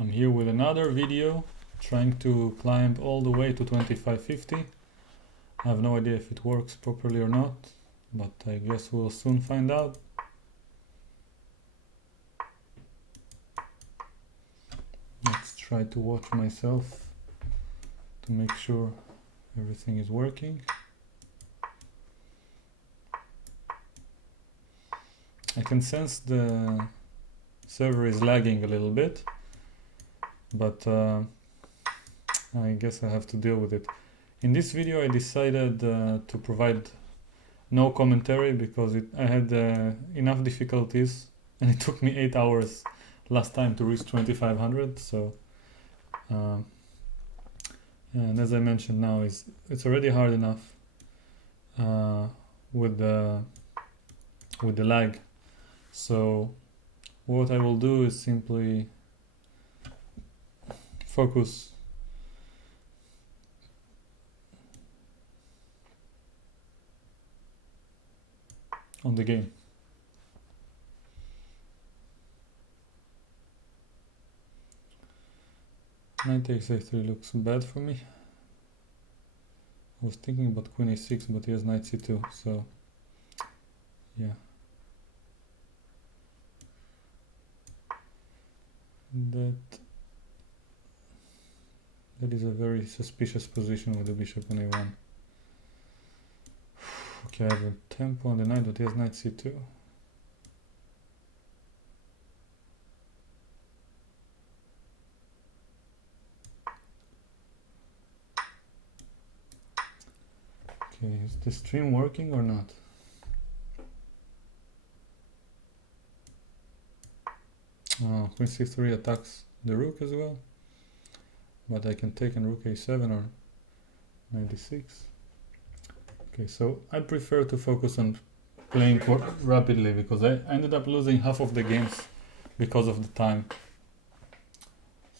I'm here with another video trying to climb all the way to 2550. I have no idea if it works properly or not, but I guess we'll soon find out. Let's try to watch myself to make sure everything is working. I can sense the server is lagging a little bit, but I guess I have to deal with it. In this video I decided to provide no commentary because I had enough difficulties, and it took me 8 hours last time to reach 2500. So and as I mentioned, now it's already hard enough with the lag. So what I will do is simply focus on the game. Knight takes a3 looks bad for me. I was thinking about queen a6, but he has knight c2, so yeah. That is a very suspicious position with the bishop on a1. Okay, I have a tempo on the knight, but he has knight c2. Okay, is the stream working or not? Oh, queen c3 attacks the rook as well, but I can take on rook a7 or knight d6. Okay, so I prefer to focus on playing rapidly because I ended up losing half of the games because of the time.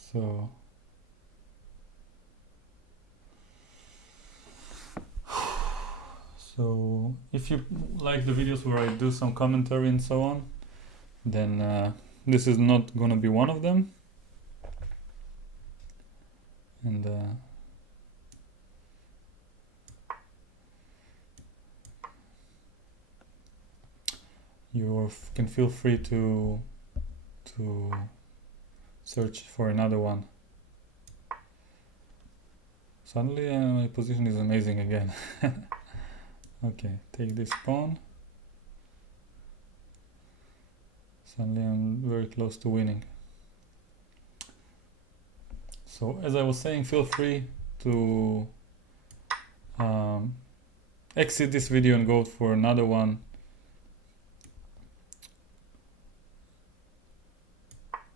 So if you like the videos where I do some commentary and so on, then this is not gonna be one of them. And you can feel free to search for another one. Suddenly my position is amazing again. Okay, take this pawn. Suddenly I'm very close to winning. So as I was saying, feel free to exit this video and go for another one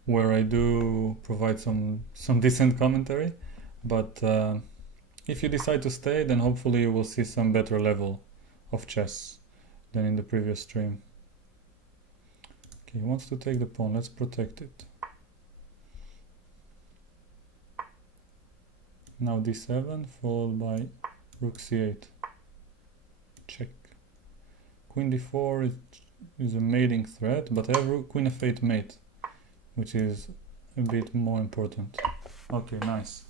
where I do provide some decent commentary. But if you decide to stay, then hopefully you will see some better level of chess than in the previous stream. Okay, he wants to take the pawn. Let's protect it. Now d7 followed by rook c8. Check. Queen d4 is a mating threat, but I have queen f8 mate, which is a bit more important. Okay, nice.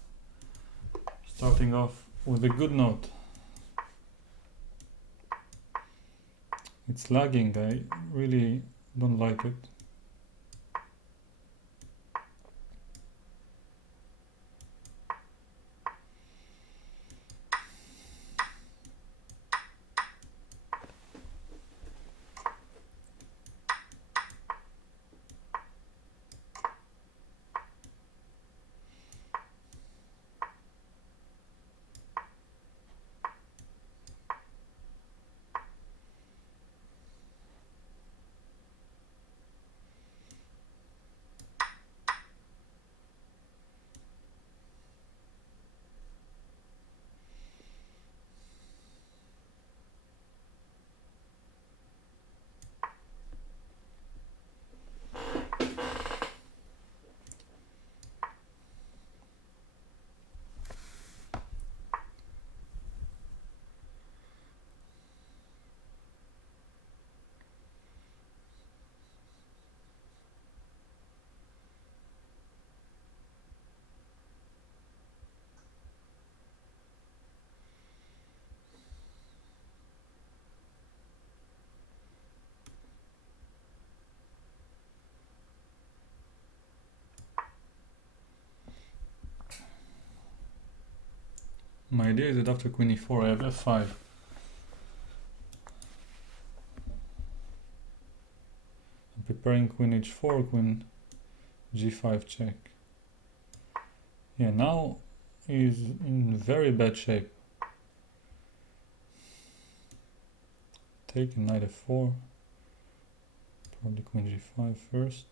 Starting off with a good note. It's lagging. I really don't like it. My idea is that after queen e4 I have f5. I'm preparing queen h4, queen g5 check. Yeah, now he's in very bad shape. Take knight f4. Probably queen g5 first.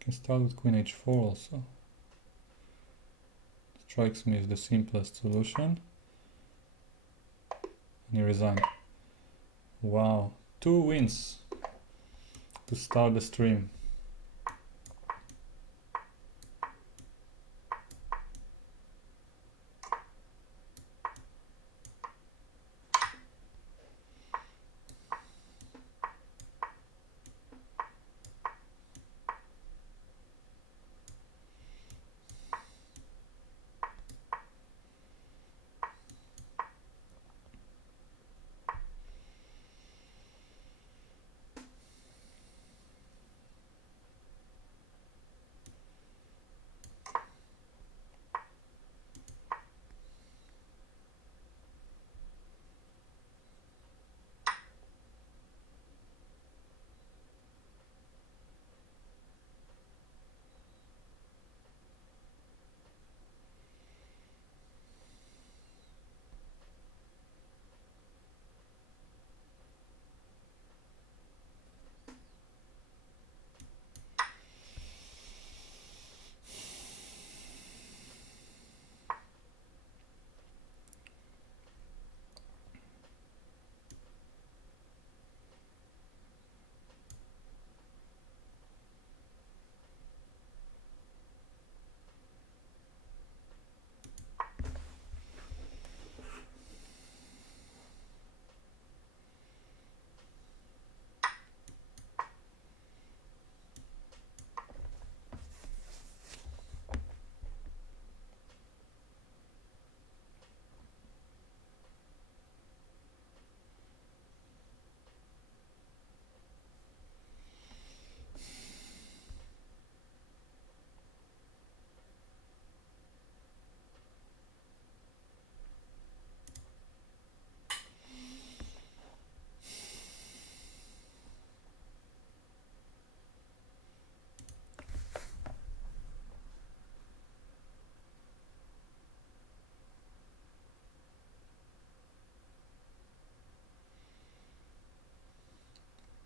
Can start with queen h4 also. Strikes me as the simplest solution. And he resigned. Wow, 2 wins to start the stream.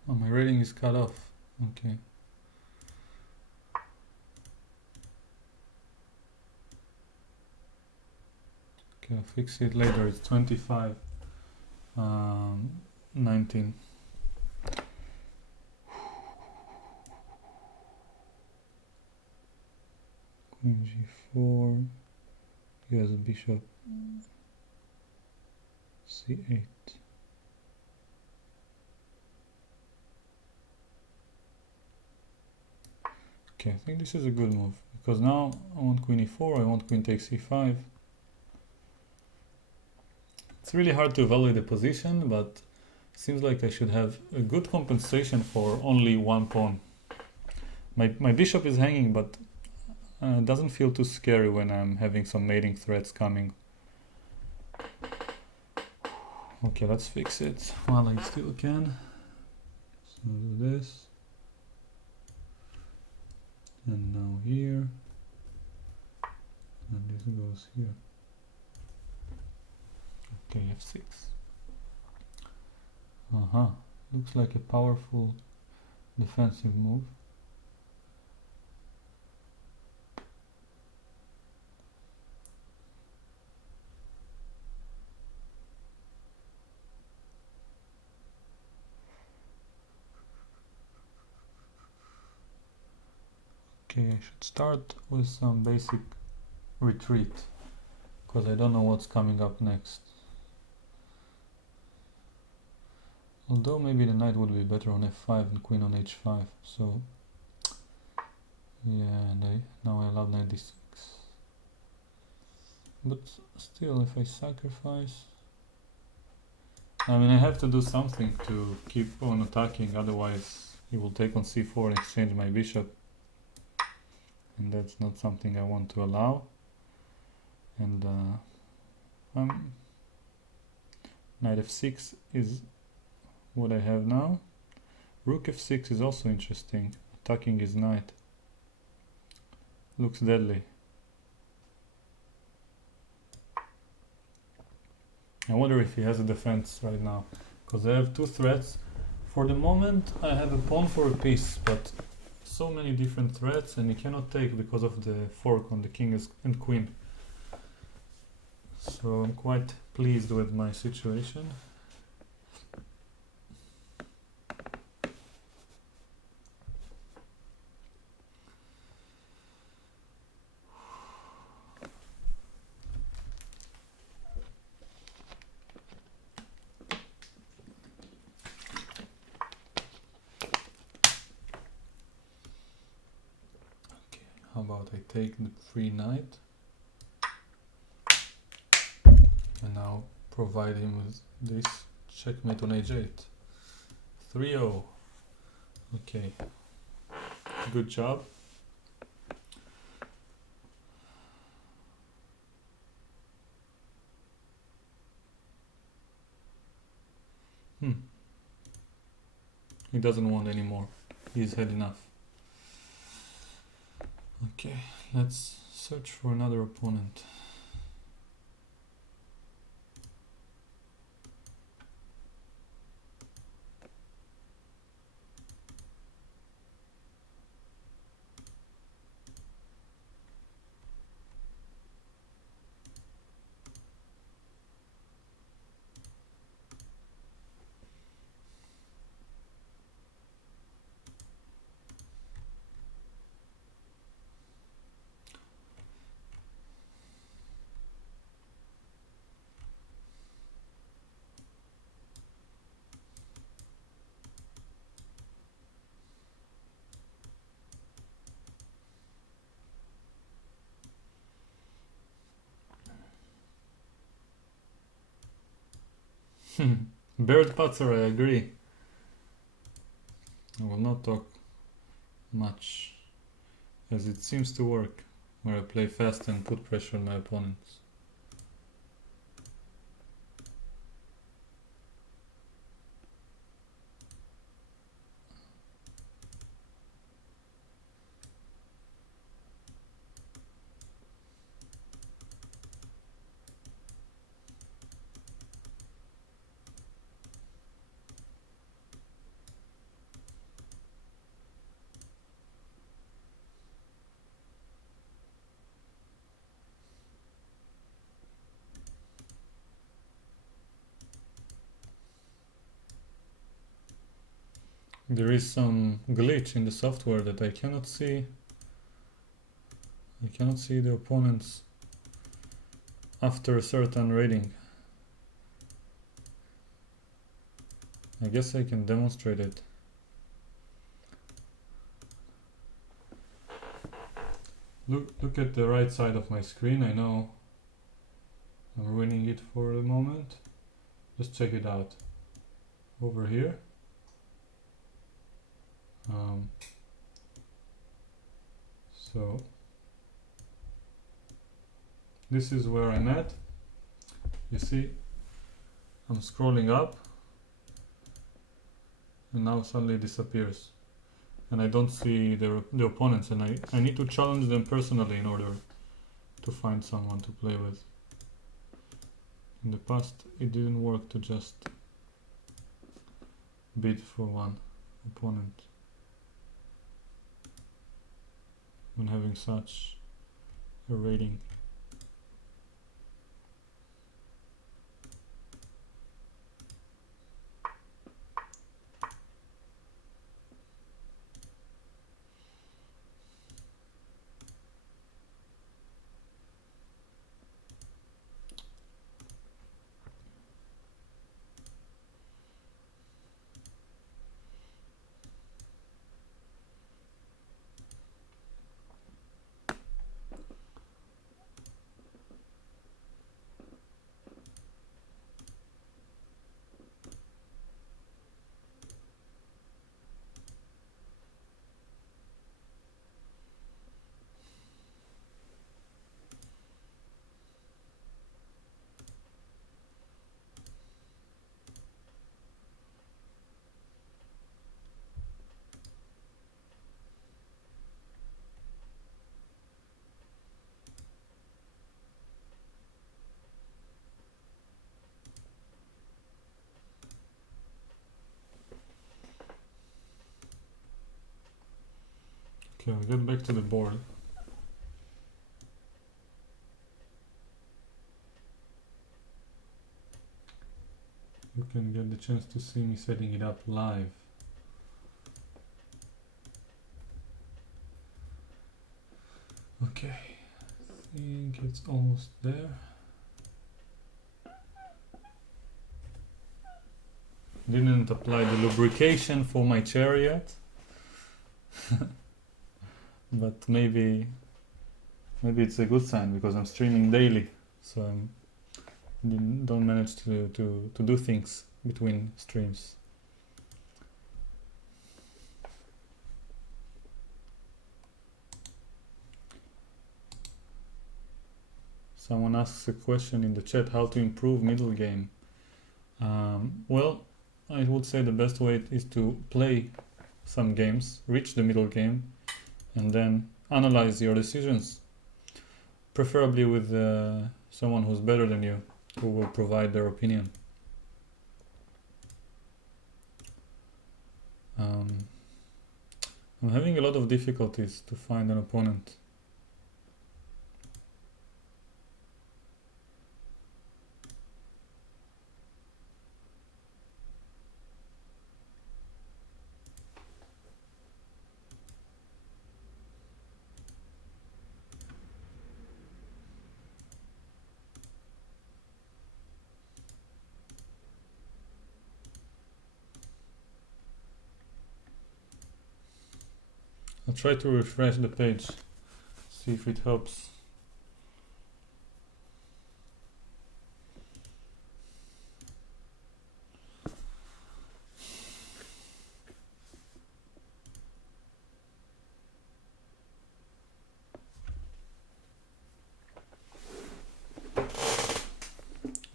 Oh, my rating is cut off. Okay. Okay, I'll fix it later. It's 25, 19. Queen g4. He has a bishop c8. Okay, I think this is a good move because now I want queen e4, I want queen takes e5. It's really hard to evaluate the position, but seems like I should have a good compensation for only one pawn. My bishop is hanging, but it doesn't feel too scary when I'm having some mating threats coming. Okay, let's fix it while I still can. So do this. And now here. And this goes here. Okay, f6. Looks like a powerful defensive move. Okay, I should start with some basic retreat because I don't know what's coming up next. Although maybe the knight would be better on f5 and queen on h5. So yeah, and now I allow knight d6. But still, if I sacrifice, I mean I have to do something to keep on attacking, otherwise he will take on c4 and exchange my bishop. and that's not something I want to allow. And knight f6 is what I have now. Rook f6 is also interesting, attacking his knight. Looks deadly. I wonder if he has a defense right now, because I have two threats. For the moment I have a pawn for a piece, but so many different threats, and he cannot take because of the fork on the king and queen. So I'm quite pleased with my situation. How about I take the free knight and now provide him with this checkmate on h8. 3-0. Okay, good job. He doesn't want any more. He's had enough. Okay, let's search for another opponent. Bird Patzer, I agree. I will not talk much, as it seems to work, where I play fast and put pressure on my opponents. There is some glitch in the software that I cannot see. I cannot see the opponents after a certain rating. I guess I can demonstrate it. Look at the right side of my screen. I know I'm ruining it for the moment. Just check it out. Over here. So this is where I'm at. You see, I'm scrolling up and now suddenly it disappears, and I don't see the opponents, and I need to challenge them personally in order to find someone to play with. In the past it didn't work to just bid for one opponent when having such a rating. Okay, I'll get back to the board. You can get the chance to see me setting it up live. Okay, I think it's almost there. Didn't apply the lubrication for my chair yet. But maybe it's a good sign because I'm streaming daily, so I don't manage to do things between streams. Someone asks a question in the chat, how to improve middle game. Well, I would say the best way is to play some games, reach the middle game, and then analyze your decisions, preferably with someone who's better than you, who will provide their opinion. I'm having a lot of difficulties to find an opponent. I'll try to refresh the page, see if it helps.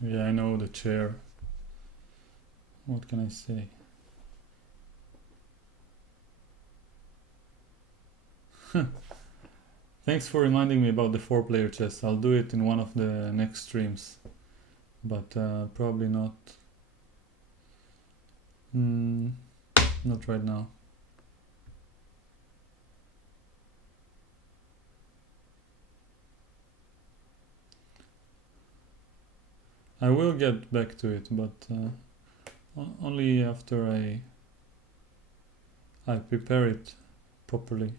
Yeah, I know the chair. What can I say? Thanks for reminding me about the 4-player chess. I'll do it in one of the next streams, but probably not right now. I will get back to it, but only after I prepare it properly.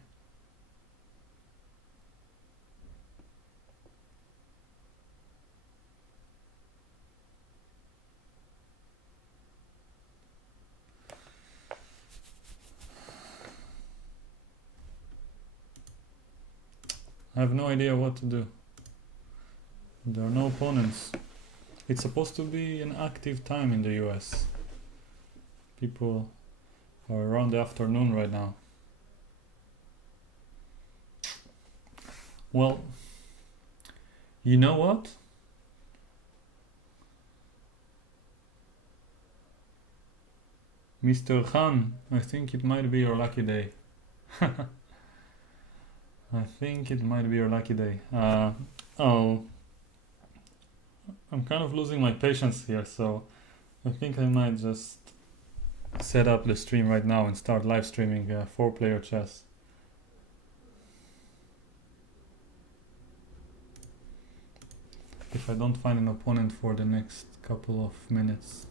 I have no idea what to do. There are no opponents. It's supposed to be an active time in the US. People are around the afternoon right now. Well, you know what? Mr. Khan, I think it might be your lucky day. I think it might be your lucky day. Oh, I'm kind of losing my patience here, so I think I might just set up the stream right now and start live streaming 4-player chess. If I don't find an opponent for the next couple of minutes.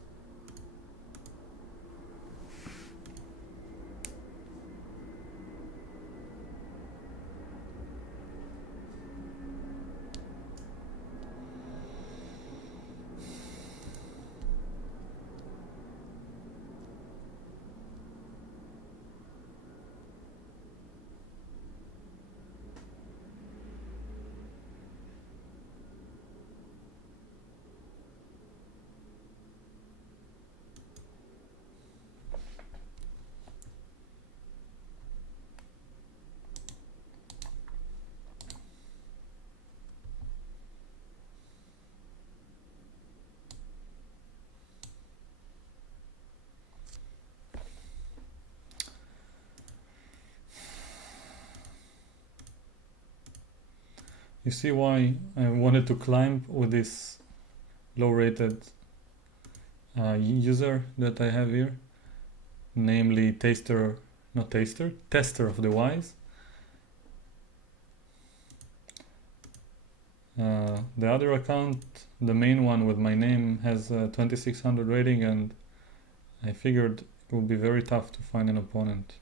You see why I wanted to climb with this low-rated user that I have here, namely Tester of the Wise. The other account, the main one with my name, has 2600 rating, and I figured it would be very tough to find an opponent.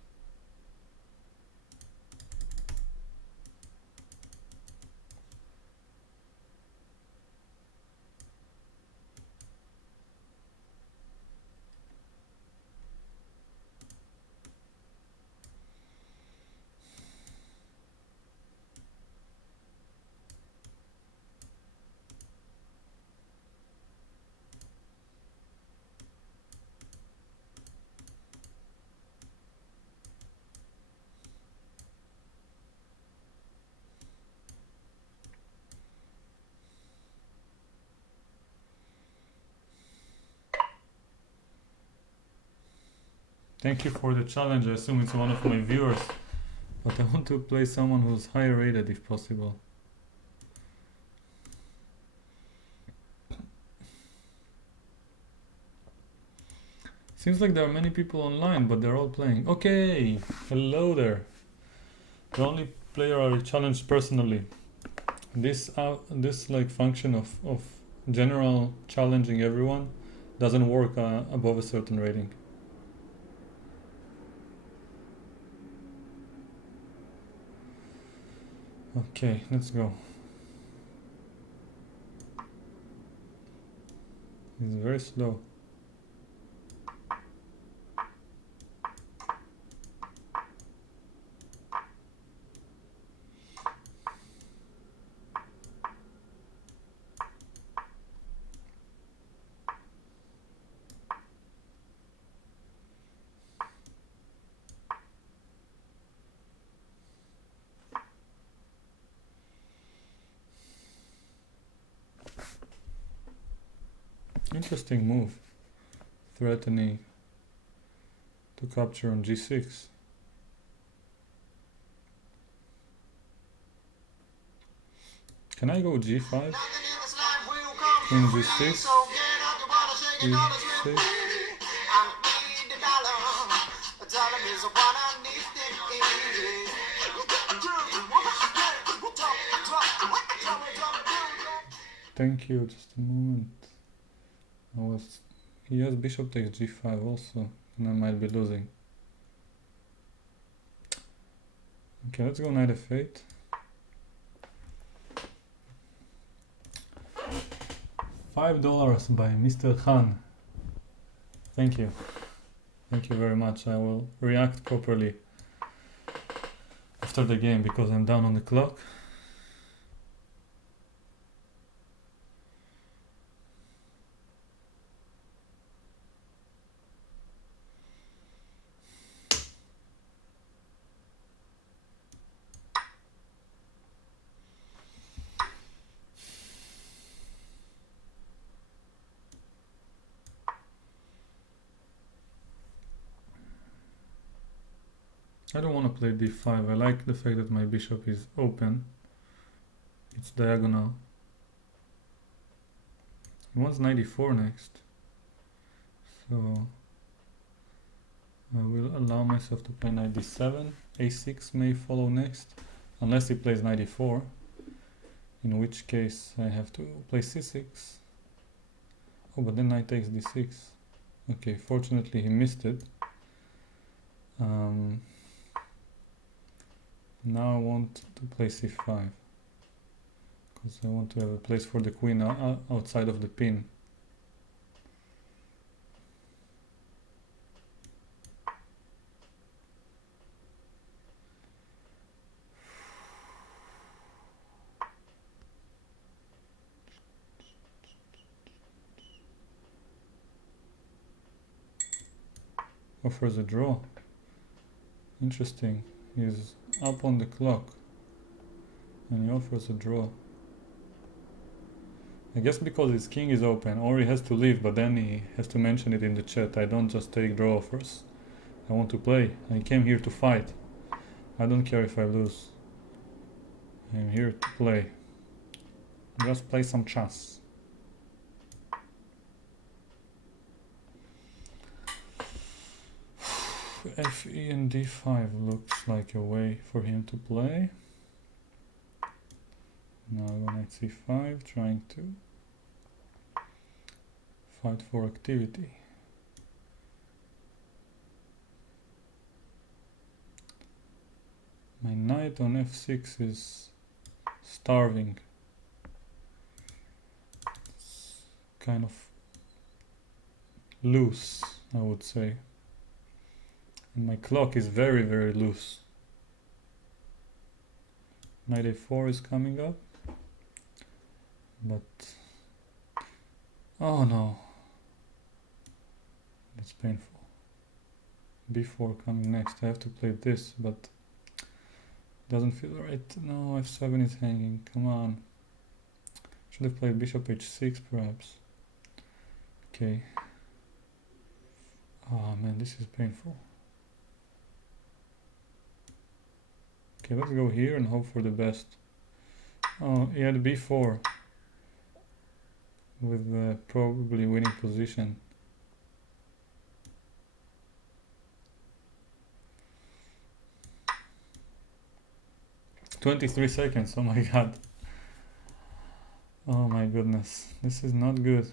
Thank you for the challenge. I assume it's one of my viewers, but I want to play someone who's higher rated if possible. Seems like there are many people online, but they're all playing. Okay, hello there. The only player I challenged personally. This like function of general challenging everyone doesn't work above a certain rating. Okay, let's go. It's very slow. Interesting move. Threatening to capture on g6. Can I go g5? Queen g6. e6. Thank you, just a moment. He has bishop takes g5 also, and I might be losing. Okay, let's go knight f8. $5 by Mr. Khan. Thank you. Thank you very much. I will react properly after the game because I'm down on the clock. I don't want to play d5. I like the fact that my bishop is open. It's diagonal. He wants knight e4 next. So I will allow myself to play knight d7. a6 may follow next, unless he plays knight e4, in which case I have to play c6. Oh, but then knight takes d6. Okay, fortunately he missed it. Now I want to play c5 because I want to have a place for the queen outside of the pin. Offers a draw. Interesting. He's up on the clock and he offers a draw. I guess because his king is open, or he has to leave, but then he has to mention it in the chat. I don't just take draw offers. I want to play. I came here to fight. I don't care if I lose. I'm here to play. Just play some chess. Fe and d5 looks like a way for him to play. Now I go knight c5, trying to fight for activity. My knight on f6 is starving. It's kind of loose, I would say. And my clock is very, very loose. Knight a4 is coming up. But... oh no. That's painful. b4 coming next. I have to play this, but... doesn't feel right. No, f7 is hanging. Come on. Should have played bishop h6 perhaps. Okay. Oh man, this is painful. Okay, let's go here and hope for the best. Oh, he had b4 with the probably winning position. "23 seconds, oh my god. Oh my goodness, this is not good.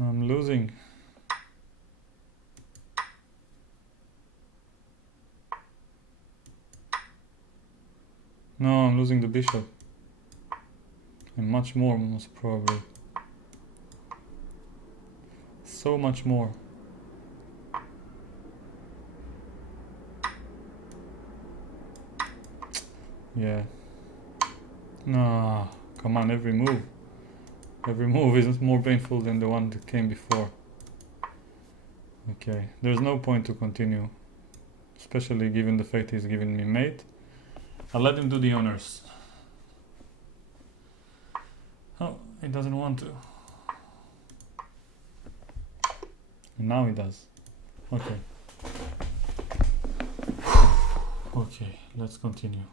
I'm losing. No, I'm losing the bishop. And much more, most probably. So much more. Yeah. No, come on, every move. Every move is more painful than the one that came before. Okay, there's no point to continue. Especially given the fact he's giving me mate. I'll let him do the honors. Oh, he doesn't want to. And now he does. Okay. Okay, let's continue.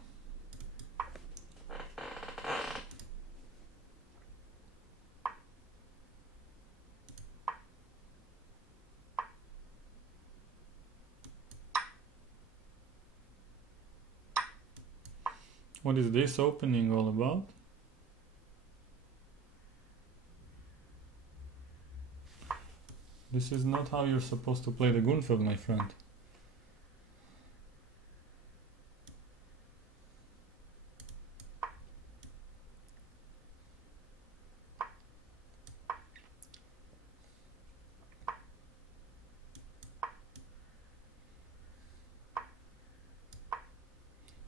What is this opening all about? This is not how you're supposed to play the Grunfeld, my friend.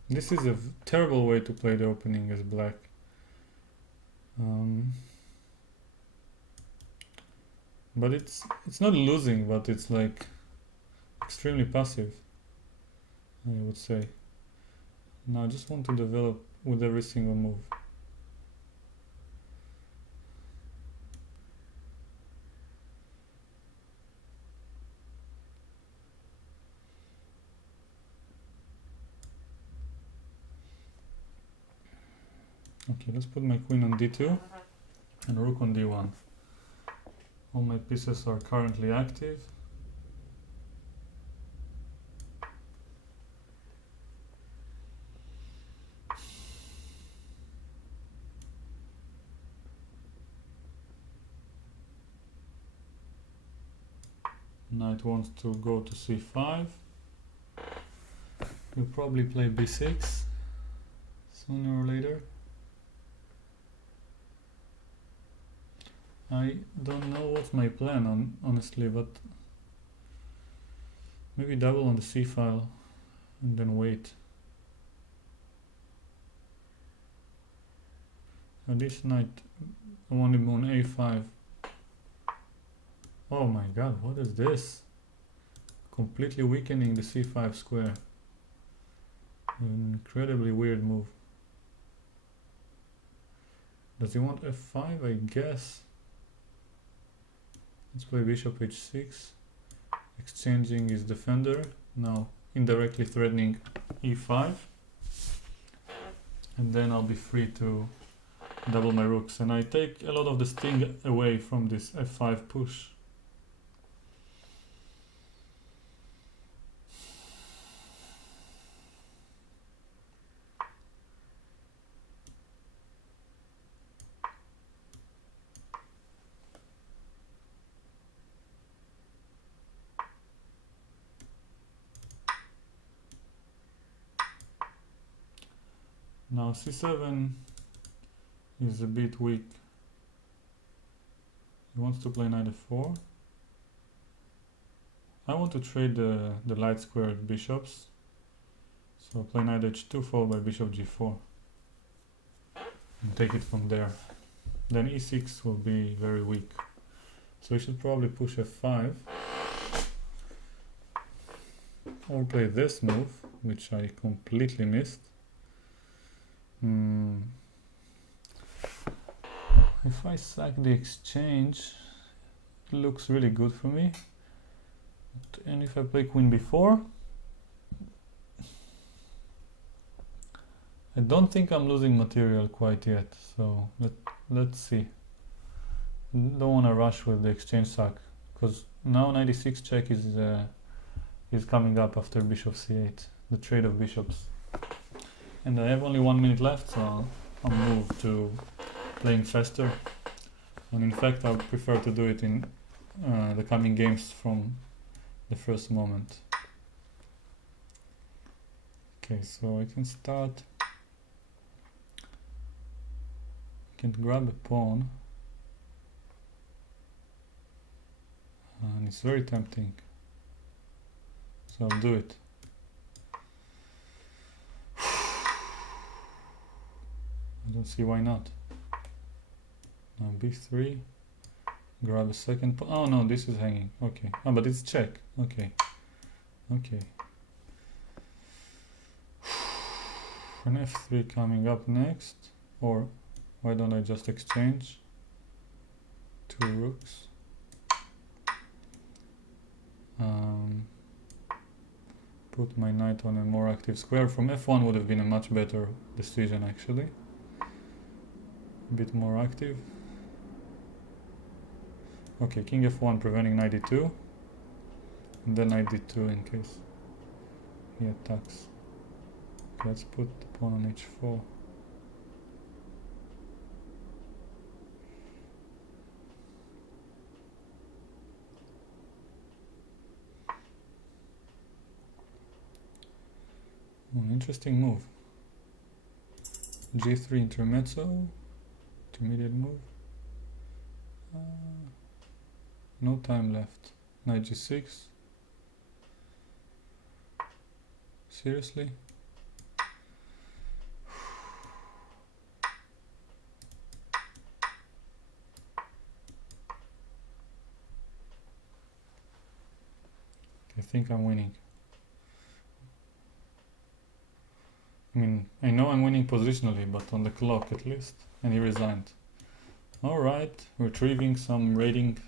This is a terrible way to play the opening as black. But it's not losing, but it's like extremely passive, I would say. Now I just want to develop with every single move. Okay, let's put my queen on d2 and rook on d1. All my pieces are currently active. Knight wants to go to c5. He'll probably play b6 sooner or later. I don't know what's my plan honestly, but maybe double on the c file and then wait. And this knight, I want him on a5. Oh my god, what is this? Completely weakening the c5 square. An incredibly weird move. Does he want f5? I guess. Let's play bishop h6, exchanging his defender, now indirectly threatening e5, and then I'll be free to double my rooks, and I take a lot of the sting away from this f5 push. Now c7 is a bit weak. He wants to play knight f4. I want to trade the light squared bishops. So play knight h2 followed by bishop g4. And take it from there. Then e6 will be very weak. So we should probably push f5. Or play this move, which I completely missed. If I sack the exchange, it looks really good for me. And if I play queen b4, I don't think I'm losing material quite yet. So let's see. Don't want to rush with the exchange sack, because now knight e6 check is coming up after bishop c8, the trade of bishops. And I have only 1 minute left, so I'll move to playing faster. And in fact, I would prefer to do it in the coming games from the first moment. Okay, so I can start. I can grab a pawn. And it's very tempting. So I'll do it. I don't see why not. Now b3, grab a second pawn. Oh no, this is hanging. Okay. Oh, but it's check. Okay. Okay. An f3 coming up next. Or why don't I just exchange? 2 rooks. Put my knight on a more active square. From f1 would have been a much better decision actually. A bit more active. Okay, king f1 preventing knight d2, and then knight d2 in case he attacks. Okay, let's put the pawn on h4. Interesting move. g3 intermezzo, intermediate move. No time left. Knight g6. Seriously? I think I'm winning. I mean, I know I'm winning positionally, but on the clock at least. And he resigned. Alright, retrieving some rating.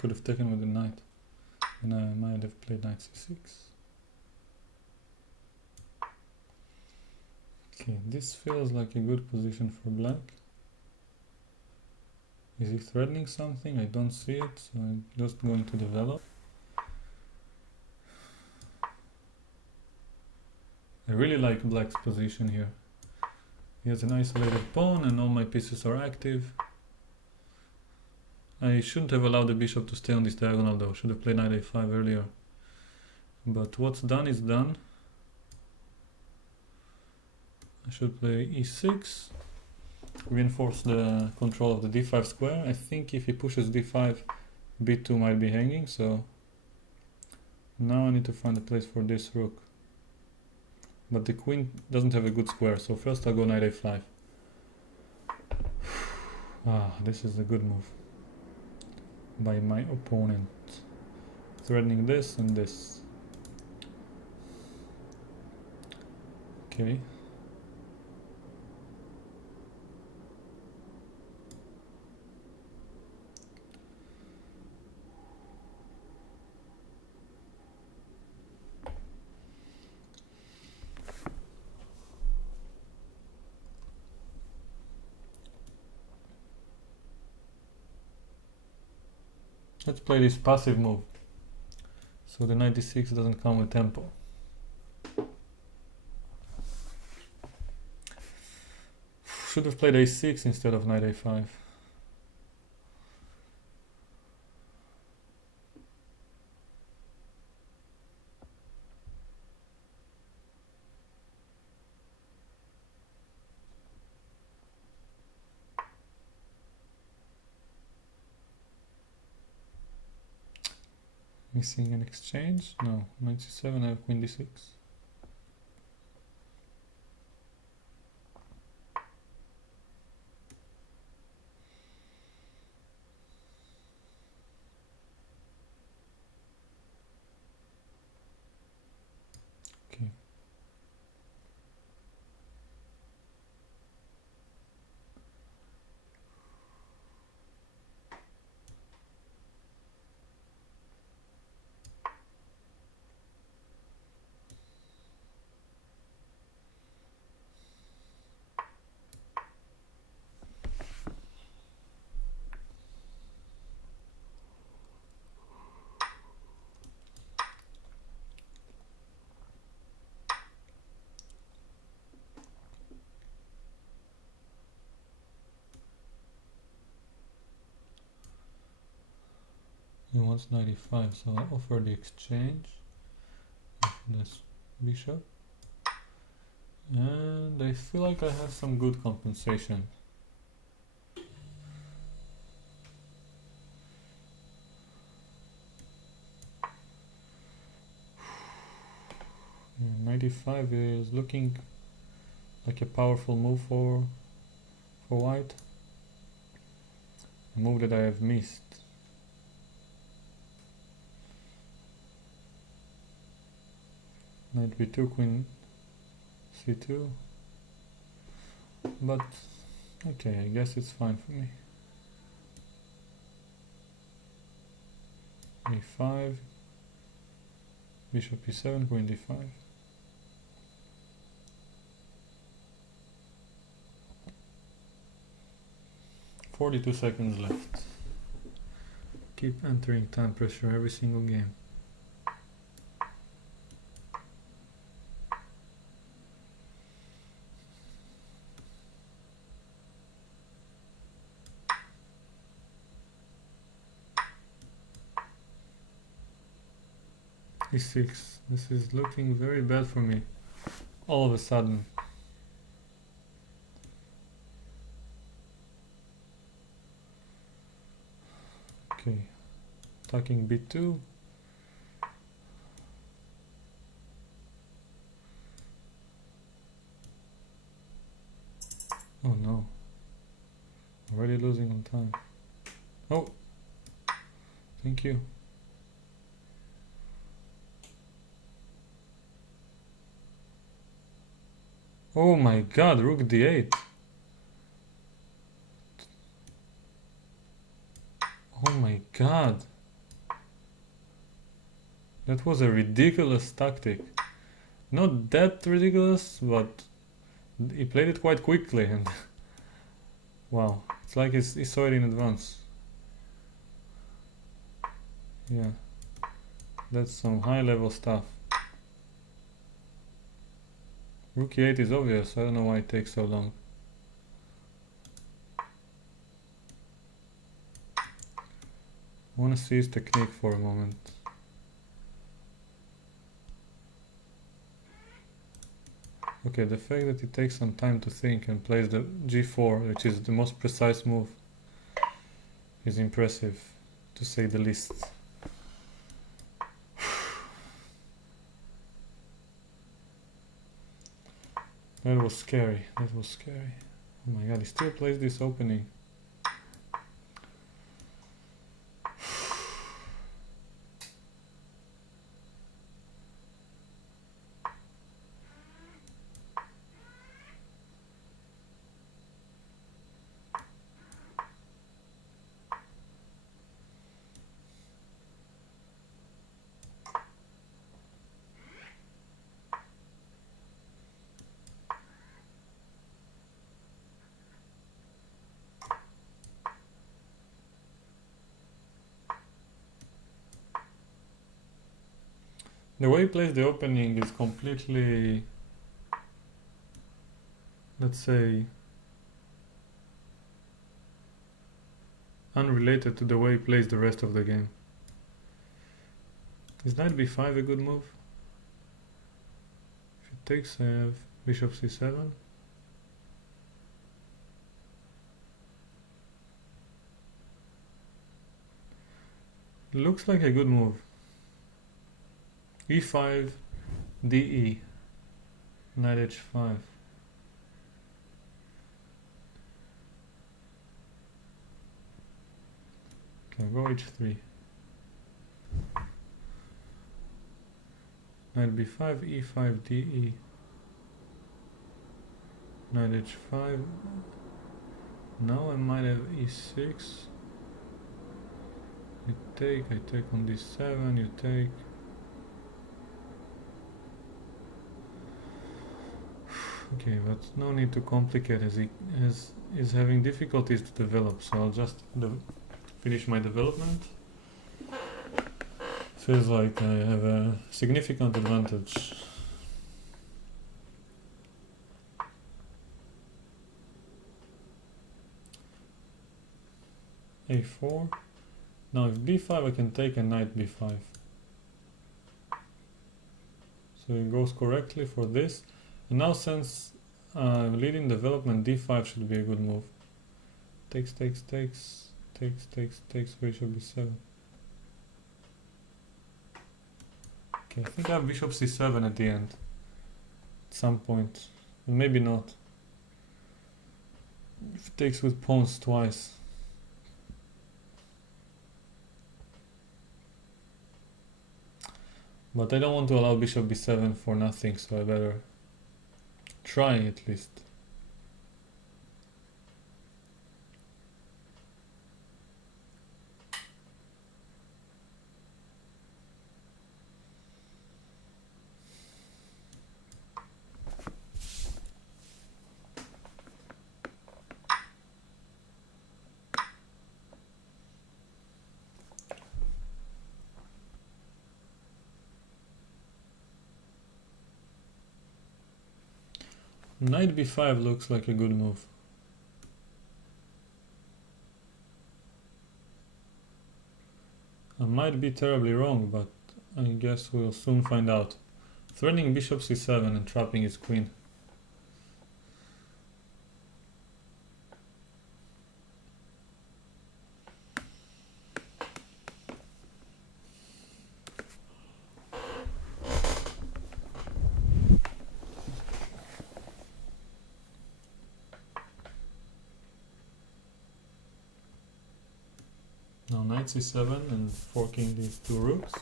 Could have taken with the knight, and I might have played knight c6. Okay, this feels like a good position for black. Is he threatening something? I don't see it, so I'm just going to develop. I really like black's position here. He has an isolated pawn and all my pieces are active. I shouldn't have allowed the bishop to stay on this diagonal though, should have played knight a5 earlier. But what's done is done. I should play e6, reinforce the control of the d5 square. I think if he pushes d5, b2 might be hanging, so now I need to find a place for this rook. But the queen doesn't have a good square, so first I'll go knight a5. This is a good move by my opponent. threatening this and this. Okay. Let's play this passive move, so the 96 doesn't come with tempo. Should have played a6 instead of knight a5. Missing an exchange? No. 97, I have queen d6. Okay. He wants 95, so I'll offer the exchange of this bishop. And I feel like I have some good compensation. Yeah, 95 is looking like a powerful move for white. A move that I have missed. Knight b2, queen c2. But okay, I guess it's fine for me. a5, bishop e7, queen d5. "42 seconds left. Keep entering time pressure every single game. e6. This is looking very bad for me all of a sudden. Okay, attacking b2. Oh no, already losing on time. Oh, thank you. Oh my god, rook d8. Oh my god. That was a ridiculous tactic. Not that ridiculous, but he played it quite quickly and wow, it's like he saw it in advance. Yeah, that's some high level stuff. Rook e8 is obvious, I don't know why it takes so long. I want to see his technique for a moment. Okay, the fact that he takes some time to think and plays the g4, which is the most precise move, is impressive, to say the least. That was scary, that was scary. Oh my god, he still plays this opening. The way he plays the opening is completely, let's say, unrelated to the way he plays the rest of the game. Is knight b5 a good move? If it takes, I have bishop c7. Looks like a good move. e5, de, knight h5. Okay, go h3. Knight b5, e5, de, knight h5. Now I might have e6. You take, I take on d7, you take. Okay, but no need to complicate as he is having difficulties to develop, so I'll just finish my development. Feels like I have a significant advantage. a4. Now if b5 I can take a knight b5. So it goes correctly for this. And now since I'm leading development, d5 should be a good move. Takes, takes, takes, takes, takes, takes, bishop b7. Okay, I think I have bishop c7 at the end. At some point. Maybe not. If it takes with pawns twice. But I don't want to allow bishop b7 for nothing, so I better try at least. Knight b5 looks like a good move. I might be terribly wrong, but I guess we'll soon find out. Threatening bishop c7 and trapping his queen. Now knight c7 and forking these two rooks.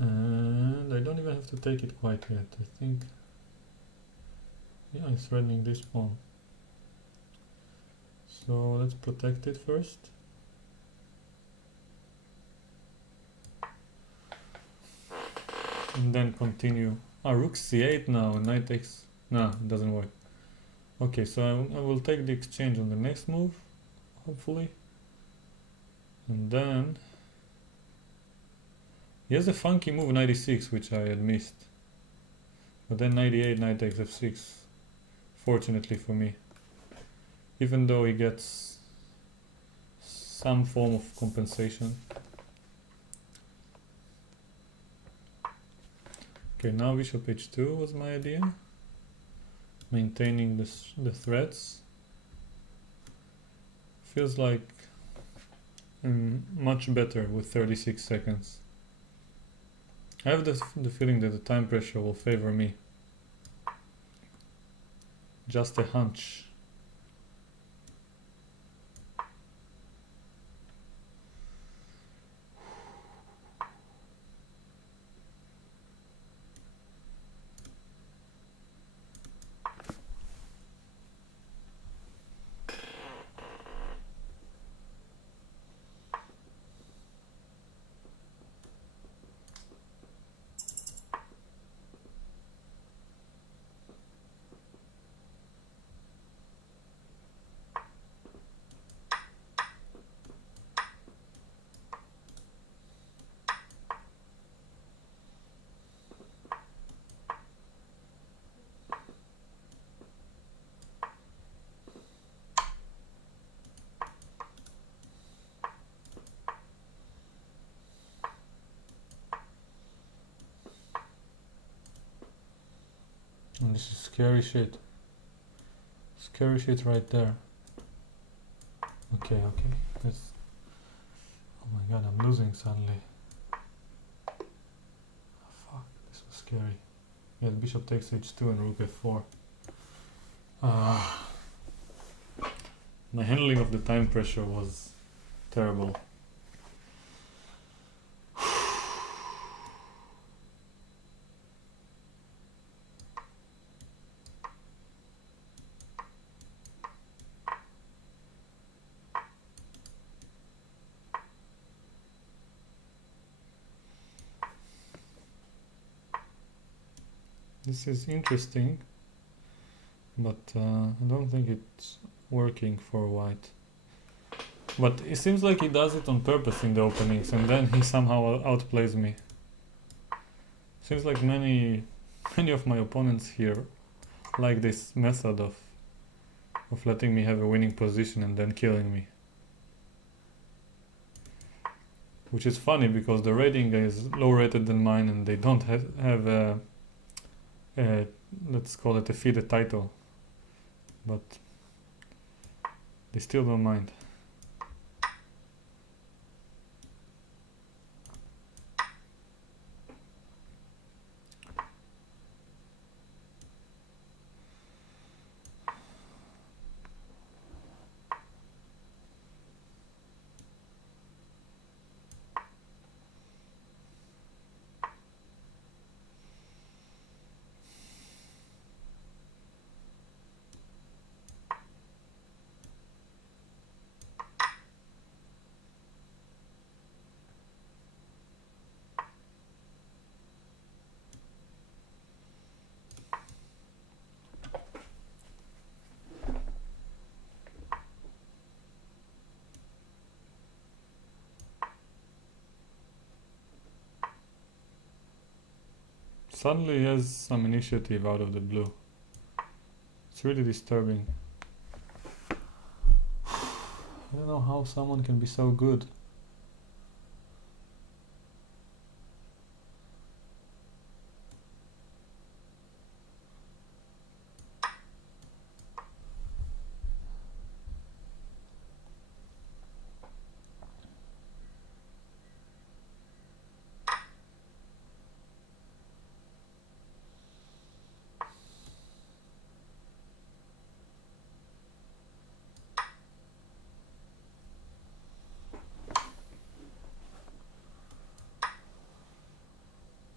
And I don't even have to take it quite yet, I think. Yeah, I'm threatening this pawn. So let's protect it first. And then continue. Rook c8 now, and knight takes... No, it doesn't work. Okay, so I will take the exchange on the next move, hopefully. And then... He has a funky move, 96, which I had missed. But then 98, knight takes f6. Fortunately for me. Even though he gets some form of compensation. Okay, now bishop h2 was my idea. Maintaining the threats. Feels like much better with 36 seconds. I have the feeling that the time pressure will favor me. Just a hunch. And this is scary shit. Scary shit right there. Okay, okay. Let's. Oh my god, I'm losing suddenly. Fuck, this was scary. Yeah, bishop takes h2 and rook f4. My handling of the time pressure was terrible. This is interesting, but I don't think it's working for white. But it seems like he does it on purpose in the openings, and then he somehow outplays me. Seems like many of my opponents here like this method of letting me have a winning position and then killing me. Which is funny because the rating is lower rated than mine, and they don't have a let's call it a FIDE title, but they still don't mind. Suddenly he has some initiative out of the blue. It's really disturbing. I don't know how someone can be so good.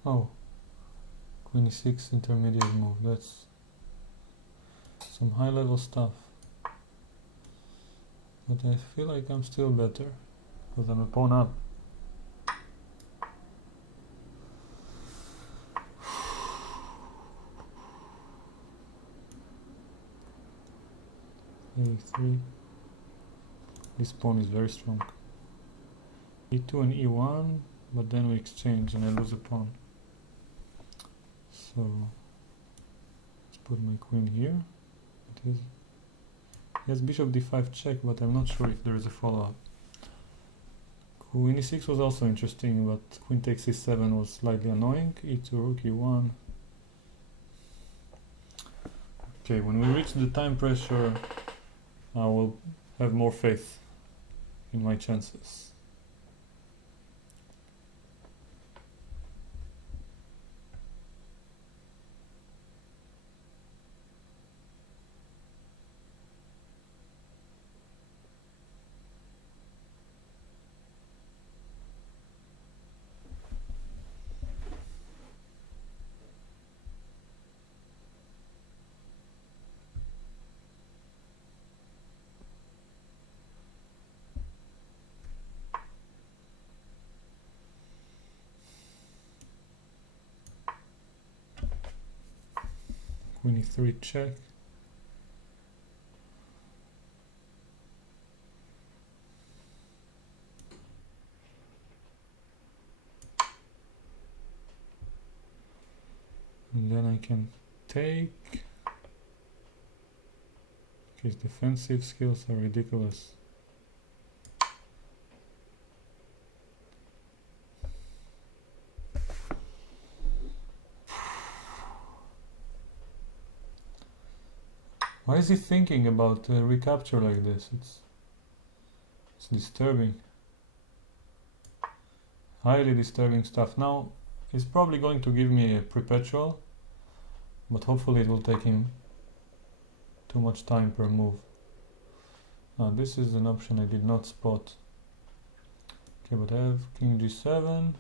Oh, Queen e6 intermediate move. That's some high level stuff. But I feel like I'm still better because I'm a pawn up. A3. This pawn is very strong. E2 and E1, but then we exchange and I lose a pawn. So let's put my queen here. It is. He has bishop d5 check, but I'm not sure if there is a follow-up. Queen e6 was also interesting, but queen takes e7 was slightly annoying. E2, rook e1. Okay, when we reach the time pressure, I will have more faith in my chances. Queen e3 check. And then I can take. His defensive skills are ridiculous. Why is he thinking about recapture like this? It's disturbing. Highly disturbing stuff. Now, he's probably going to give me a perpetual, but hopefully it will take him too much time per move. This is an option I did not spot. Okay, but I have king g7.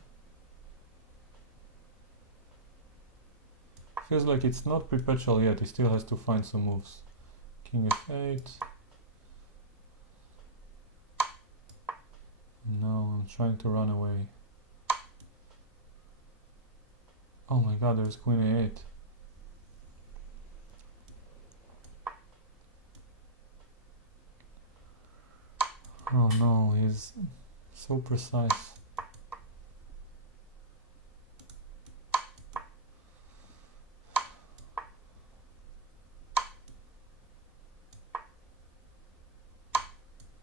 Feels like it's not perpetual yet, he still has to find some moves. King f8. No, I'm trying to run away. Oh my god, there's queen a8. Oh no, he's so precise.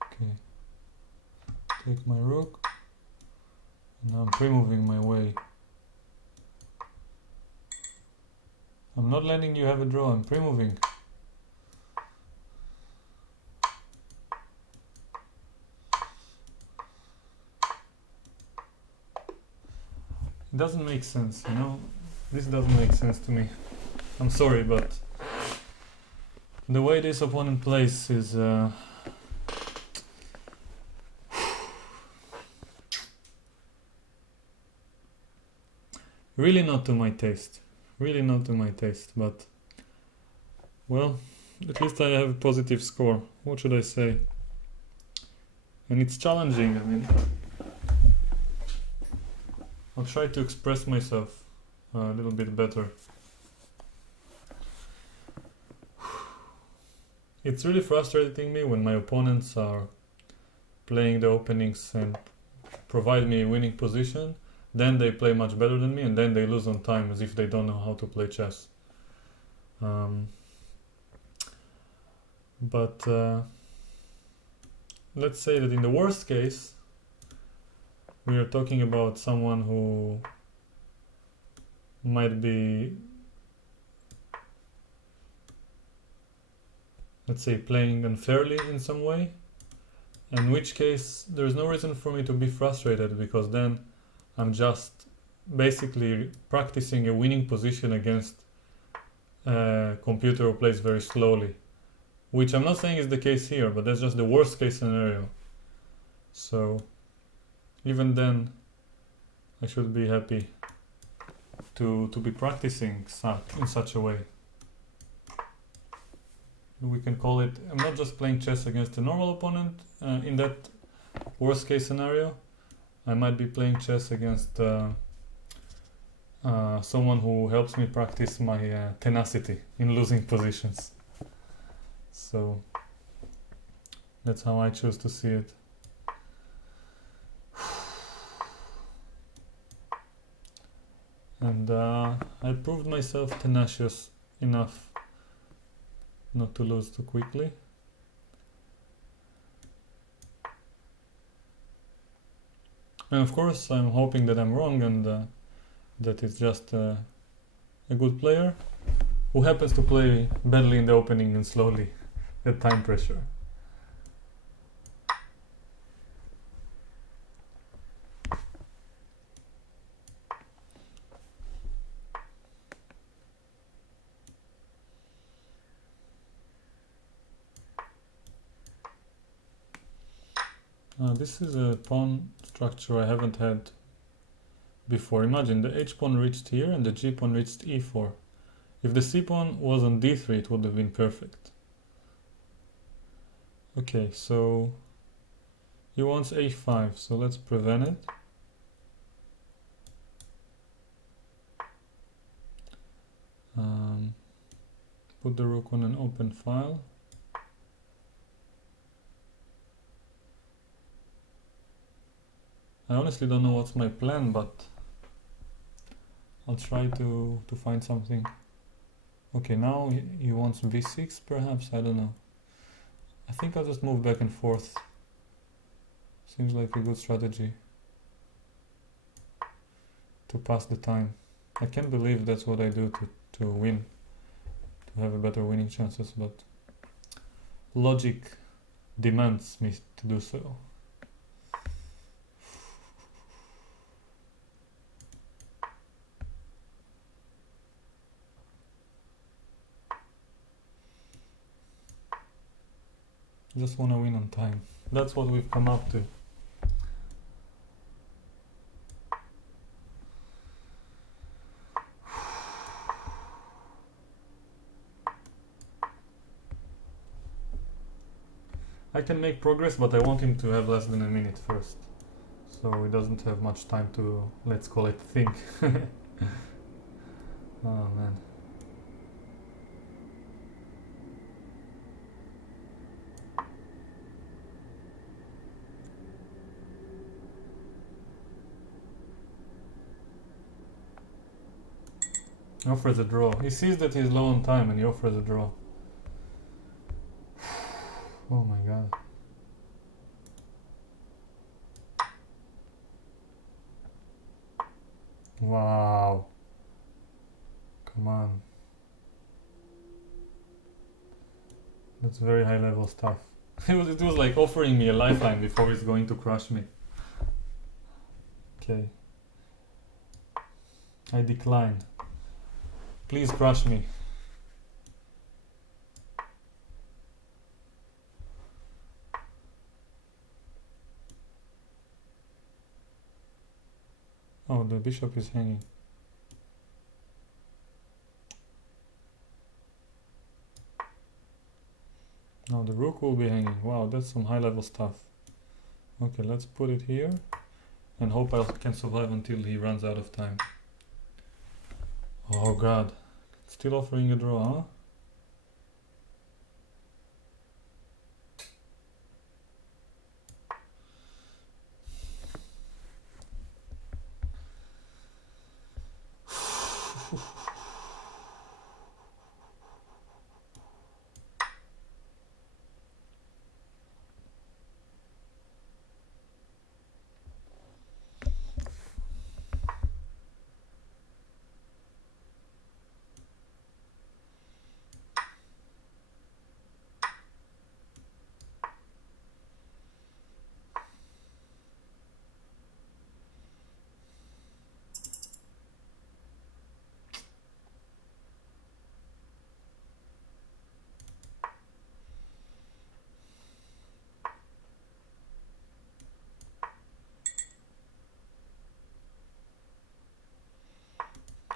Okay, take my rook, and now I'm pre-moving my way. I'm not letting you have a draw, I'm pre-moving. It doesn't make sense, you know? This doesn't make sense to me. I'm sorry, but the way this opponent plays is really not to my taste. Really not to my taste, but well, at least I have a positive score. What should I say? And it's challenging, I mean. I'll try to express myself a little bit better. It's really frustrating me when my opponents are playing the openings and provide me a winning position, then they play much better than me, and then they lose on time as if they don't know how to play chess. But let's say that in the worst case, we are talking about someone who might be, let's say, playing unfairly in some way, in which case there's no reason for me to be frustrated, because then I'm just basically practicing a winning position against a computer who plays very slowly, which I'm not saying is the case here, but that's just the worst case scenario. So even then I should be happy to be practicing in such a way. We can call it, I'm not just playing chess against a normal opponent. In that worst case scenario, I might be playing chess against someone who helps me practice my tenacity in losing positions. So that's how I choose to see it. And I proved myself tenacious enough not to lose too quickly. And of course I'm hoping that I'm wrong and that it's just a good player who happens to play badly in the opening and slowly at time pressure. This is a pawn structure I haven't had before. Imagine the h-pawn reached here and the g-pawn reached e4. If the c-pawn was on d3, it would have been perfect. Okay, so he wants a5, so let's prevent it. Put the rook on an open file. I honestly don't know what's my plan, but I'll try to find something. Okay, now he wants b6 perhaps, I don't know. I think I'll just move back and forth. Seems like a good strategy to pass the time. I can't believe that's what I do to win, to have a better winning chances, but logic demands me to do so. Just want to win on time. That's what we've come up to. I can make progress, but I want him to have less than a minute first, so he doesn't have much time to, let's call it, think. Oh man. He offers a draw. He sees that he's low on time and he offers a draw. Oh my god. Wow. Come on. That's very high level stuff. It was like offering me a lifeline before he's going to crush me. Okay. I decline. Please crush me. Oh, the bishop is hanging. Now the rook will be hanging. Wow, that's some high level stuff. Okay, let's put it here and hope I can survive until he runs out of time. Oh god, still offering a draw, huh?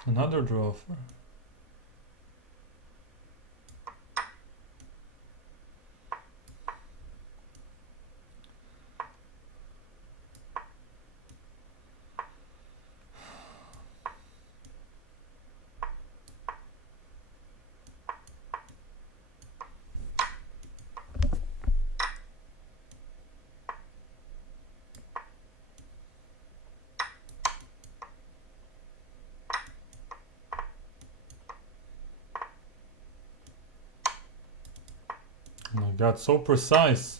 Another draw offer. Oh my god, so precise.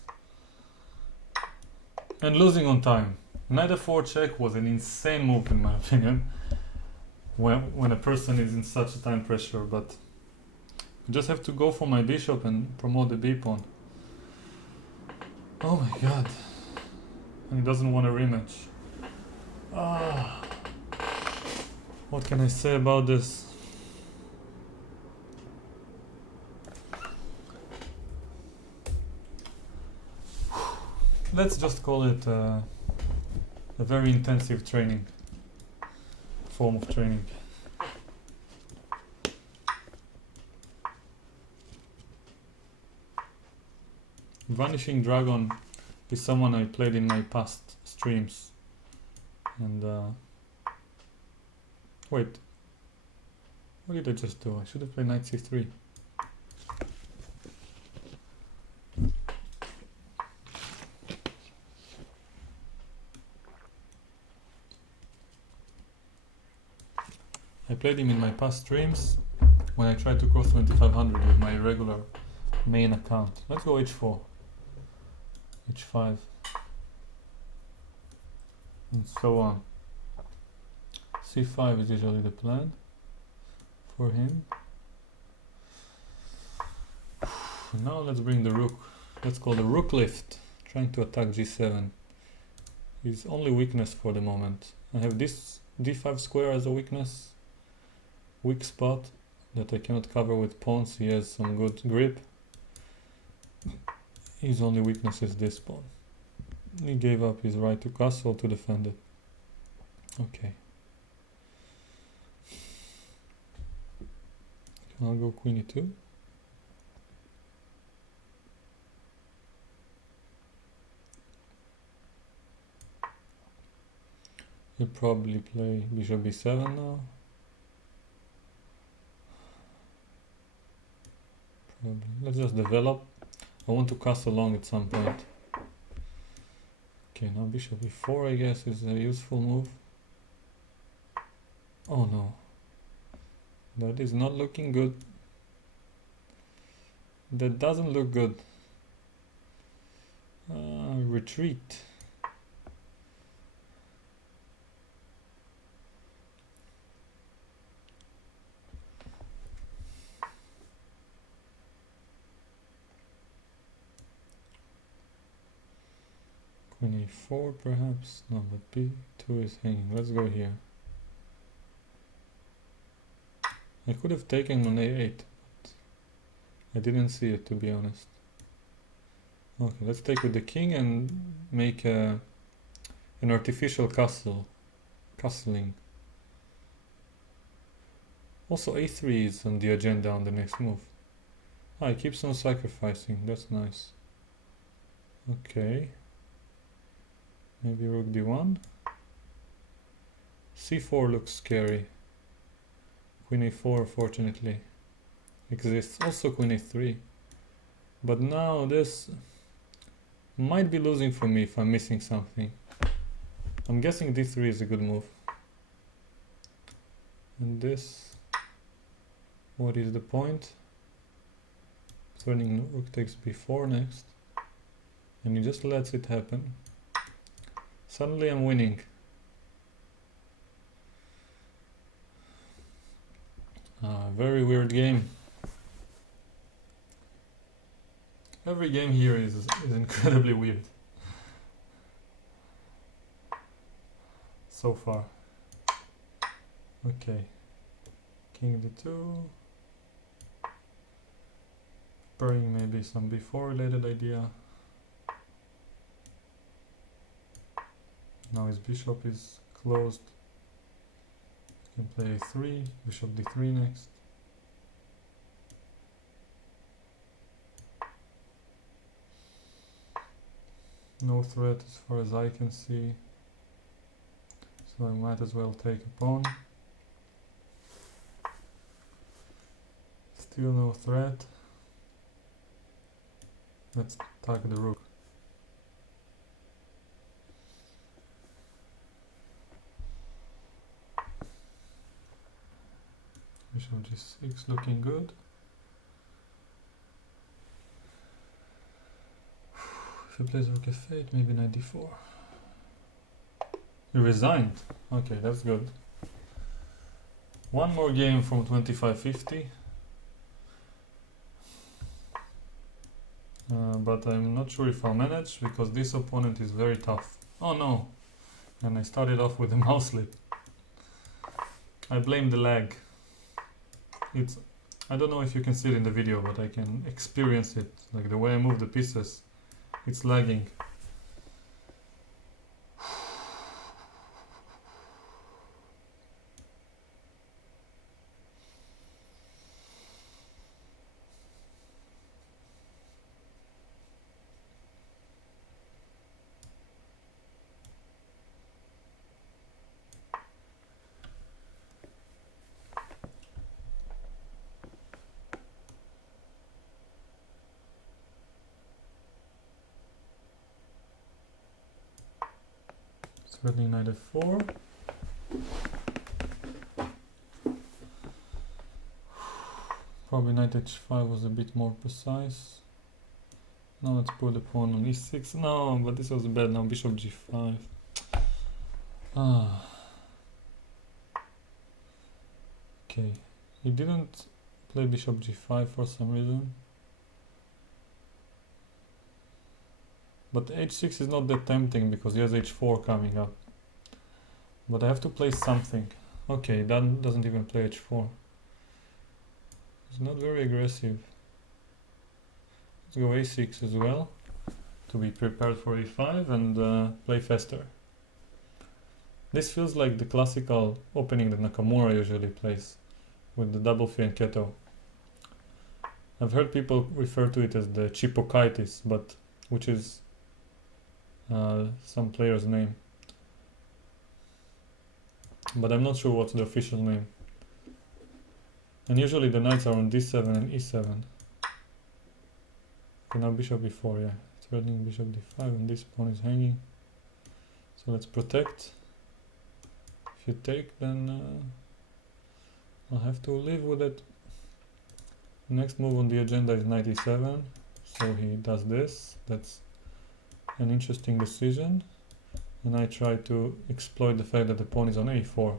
And losing on time. Knight f4 check was an insane move in my opinion. When a person is in such a time pressure, but I just have to go for my bishop and promote the b-pawn. Oh my god. And he doesn't want a rematch. Ah. What can I say about this? Let's just call it a very intensive form of training. Vanishing Dragon is someone I played in my past streams. And wait, what did I just do? I should have played knight c3. I played him in my past streams when I tried to cross 2500 with my regular main account. Let's go h4, h5, and so on. c5 is usually the plan for him. Now let's bring the rook. Let's call the rook lift. Trying to attack g7. His only weakness for the moment. I have this d5 square as a weakness. Weak spot that I cannot cover with pawns. He has some good grip. His only weakness is this pawn. He gave up his right to castle to defend it. Okay. I'll go queen e2. He'll probably play bishop b7 now. Probably. Let's just develop. I want to castle long at some point. Okay, now bishop e4 I guess is a useful move. Oh no. That is not looking good. That doesn't look good. Retreat. Queen e4 perhaps? No, but b2 is hanging. Let's go here. I could have taken on a8, but I didn't see it, to be honest. Okay, let's take with the king and make an artificial castling. Also a3 is on the agenda on the next move. Ah, he keeps on sacrificing, that's nice. Okay. Maybe rook d1. c4 looks scary. Queen a4 fortunately exists. Also queen a3. But now this might be losing for me if I'm missing something. I'm guessing d3 is a good move. And this, what is the point? Turning rook takes b4 next. And he just lets it happen. Suddenly I'm winning. Very weird game. Every game here is incredibly weird. So far. Okay. King d2. Preparing maybe some b4 related idea. Now his bishop is closed. He can play a3, bishop d3 next. No threat as far as I can see. So I might as well take a pawn. Still no threat. Let's attack the rook. Bishop g6 looking good. If he plays rook f8, maybe knight d4. He resigned. Okay, that's good. One more game from 2550. But I'm not sure if I'll manage because this opponent is very tough. Oh no! And I started off with a mouse slip. I blame the lag. I don't know if you can see it in the video, but I can experience it. Like the way I move the pieces, it's lagging. Certainly knight f4. Probably knight h5 was a bit more precise. Now let's put the pawn on e6. No, but this was bad. Now bishop g5. Okay, he didn't play bishop g5 for some reason. But h6 is not that tempting because he has h4 coming up. But I have to play something. Okay, that doesn't even play h4. It's not very aggressive. Let's go a6 as well to be prepared for e5 and play faster. This feels like the classical opening that Nakamura usually plays with the double fianchetto. I've heard people refer to it as the Chipokaitis, but which is some player's name. But I'm not sure what's the official name. And usually the knights are on d7 and e7. Okay, now bishop e4, yeah. Threatening bishop d5 and this pawn is hanging. So let's protect. If you take, then I'll have to live with it. Next move on the agenda is knight e7. So he does this. That's an interesting decision. And I try to exploit the fact that the pawn is on a4.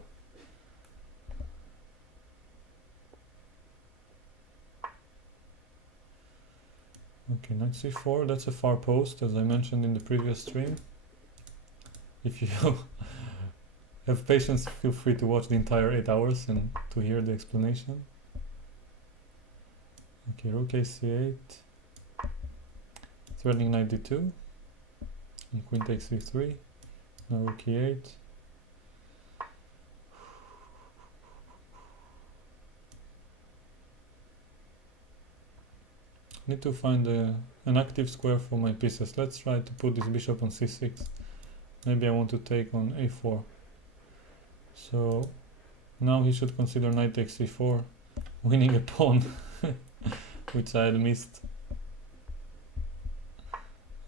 Okay, knight c4, that's a far post, as I mentioned in the previous stream. If you have patience, feel free to watch the entire 8 hours and to hear the explanation. Okay, rook a c8, threatening knight d2, and queen takes c3, now rook e8. Need to find an active square for my pieces. Let's try to put this bishop on c6. Maybe I want to take on a4. So now he should consider knight takes c4, winning a pawn, which I had missed.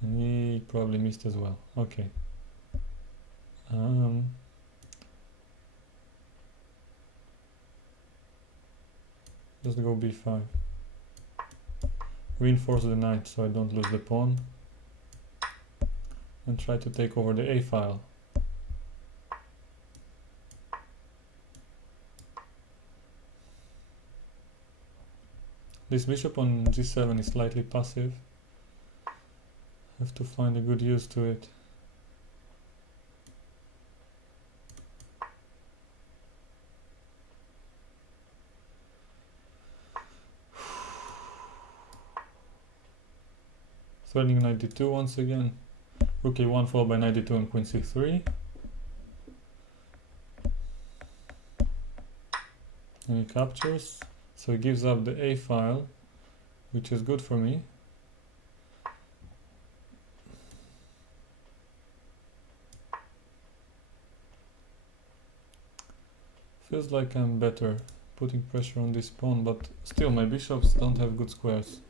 And he probably missed as well. Okay. Just go b5. Reinforce the knight so I don't lose the pawn. And try to take over the a file. This bishop on g7 is slightly passive. Have to find a good use to it. Threatening knight d2 once again. Rook a1 followed by knight d2 and queen c3. And he captures. So he gives up the a file, which is good for me. Feels like I'm better putting pressure on this pawn, but still my bishops don't have good squares.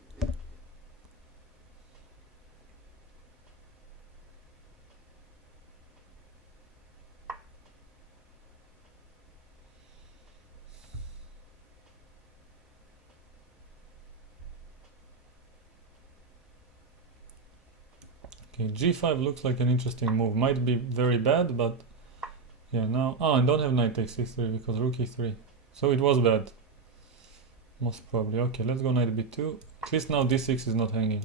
Okay, g5 looks like an interesting move. Might be very bad, but yeah, now... Oh, I don't have knight takes c3 because rook e3. So it was bad. Most probably. Okay, let's go knight b2. At least now d6 is not hanging.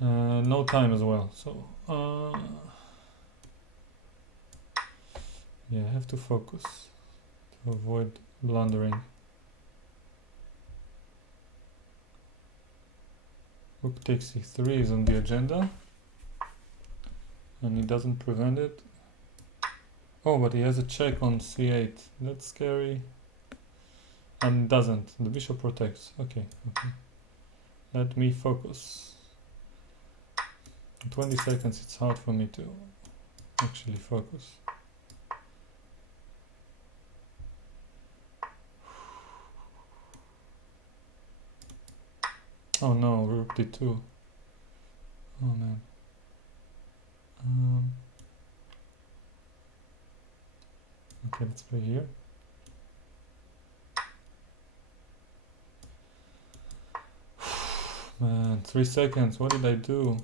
No time as well, so... yeah, I have to focus to avoid blundering. Rook takes c3 is on the agenda. And he doesn't prevent it. Oh, but he has a check on c8. That's scary. And doesn't. The bishop protects. Okay, okay. Let me focus. In 20 seconds it's hard for me to actually focus. Oh no, rook d2. Oh man. Okay, let's play here. Man, 3 seconds. What did I do?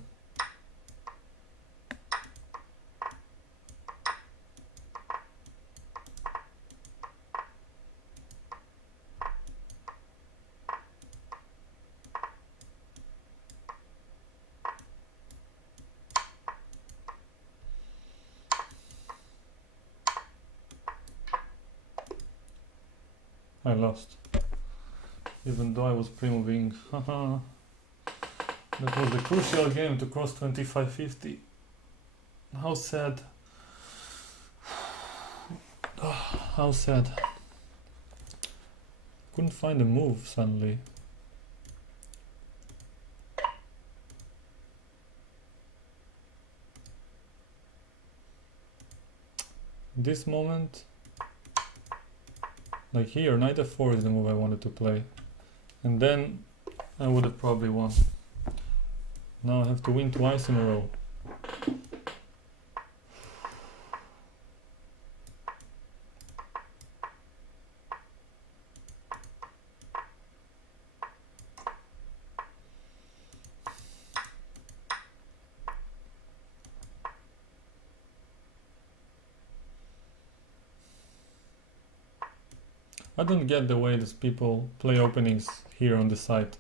I lost. Even though I was pre-moving. Haha. That was the crucial game to cross 2550. How sad. How sad. Couldn't find a move suddenly. This moment, like here, knight f4 is the move I wanted to play. And then I would have probably won. Now I have to win twice in a row. I don't get the way these people play openings here on the site.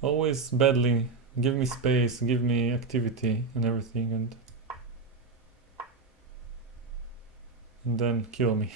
Always badly, give me space, give me activity and everything, and then kill me.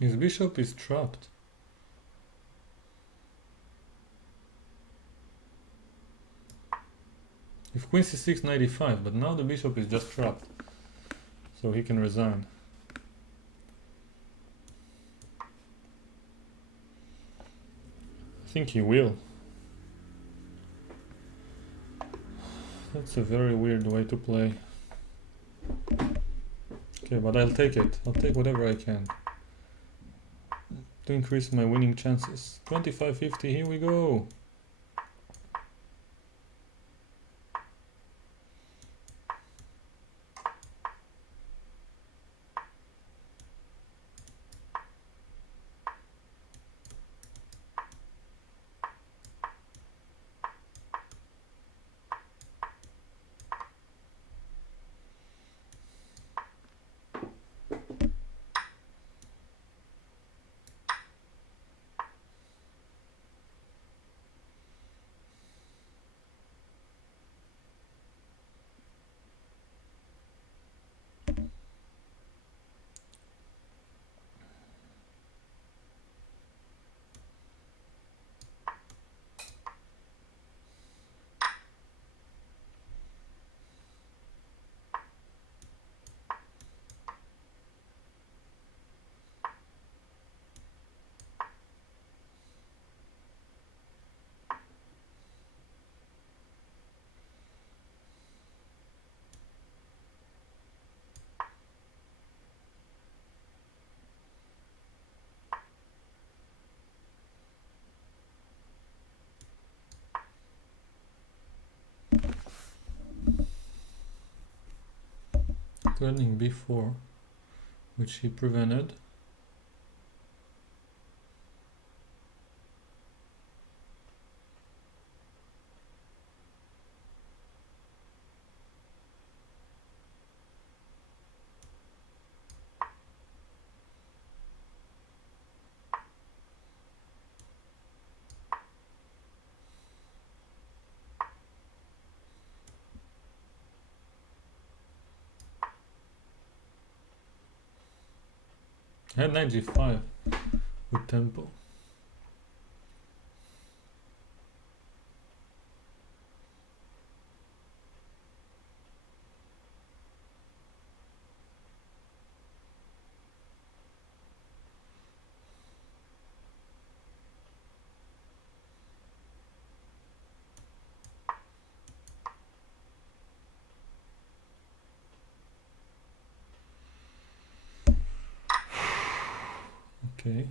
His bishop is trapped. If queen c6, knight e5, but now the bishop is just trapped. So he can resign. I think he will. That's a very weird way to play. Okay, but I'll take it. I'll take whatever I can to increase my winning chances. 25-50, here we go. threatening b4, which he prevented. I had knight g5 with tempo. Okay.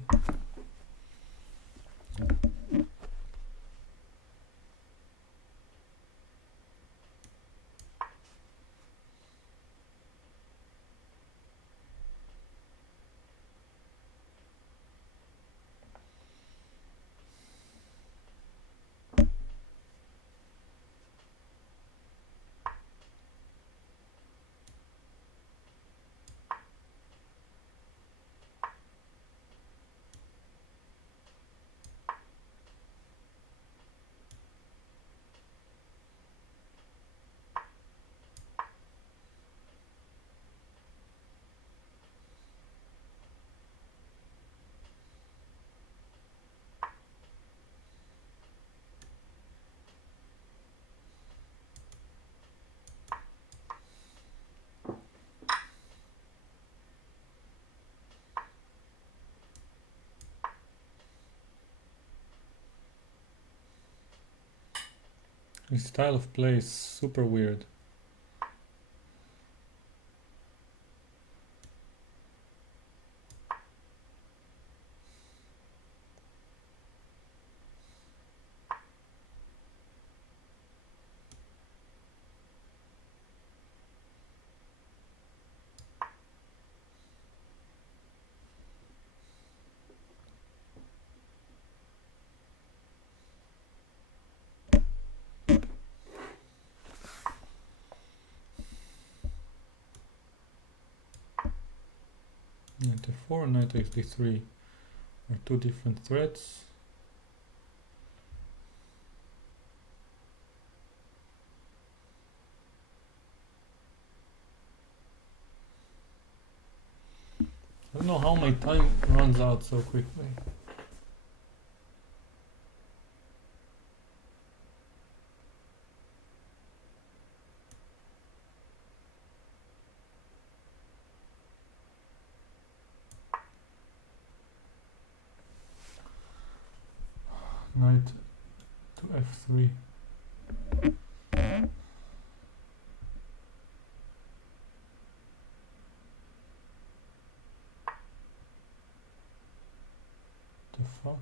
His style of play is super weird. Knight f4 and knight takes d3 are two different threats. I don't know how my time runs out so quickly. Knight to f3. The fuck?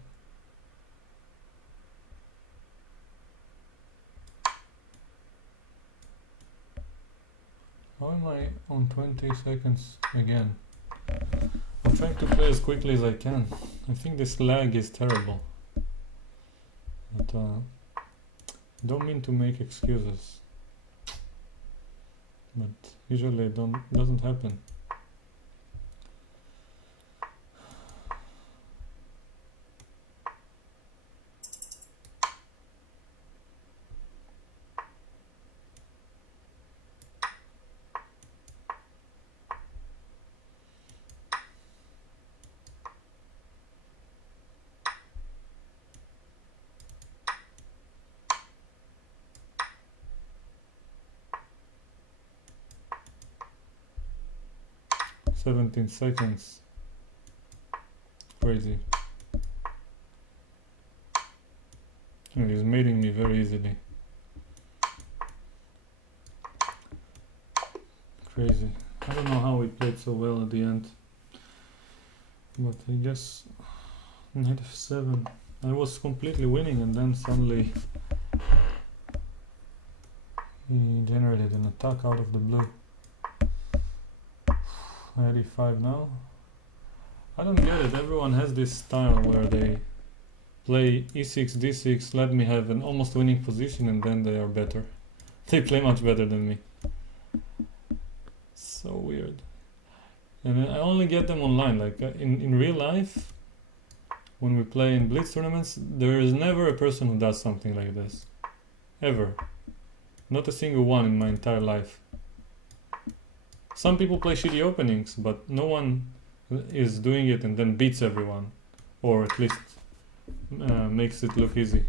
How am I on 20 seconds again? I'm trying to play as quickly as I can. I think this lag is terrible. But don't mean to make excuses. But usually it doesn't happen. "17 seconds. Crazy. And he's mating me very easily. Crazy. I don't know how he played so well at the end. But I guess knight f7. I was completely winning and then suddenly he generated an attack out of the blue. 85 now. I don't get it. Everyone has this style where they play e6, d6, let me have an almost winning position, and then they are better. They play much better than me. So weird. And I only get them online. Like in real life, when we play in Blitz tournaments, there is never a person who does something like this. Ever. Not a single one in my entire life. Some people play shitty openings, but no one is doing it and then beats everyone. Or at least makes it look easy.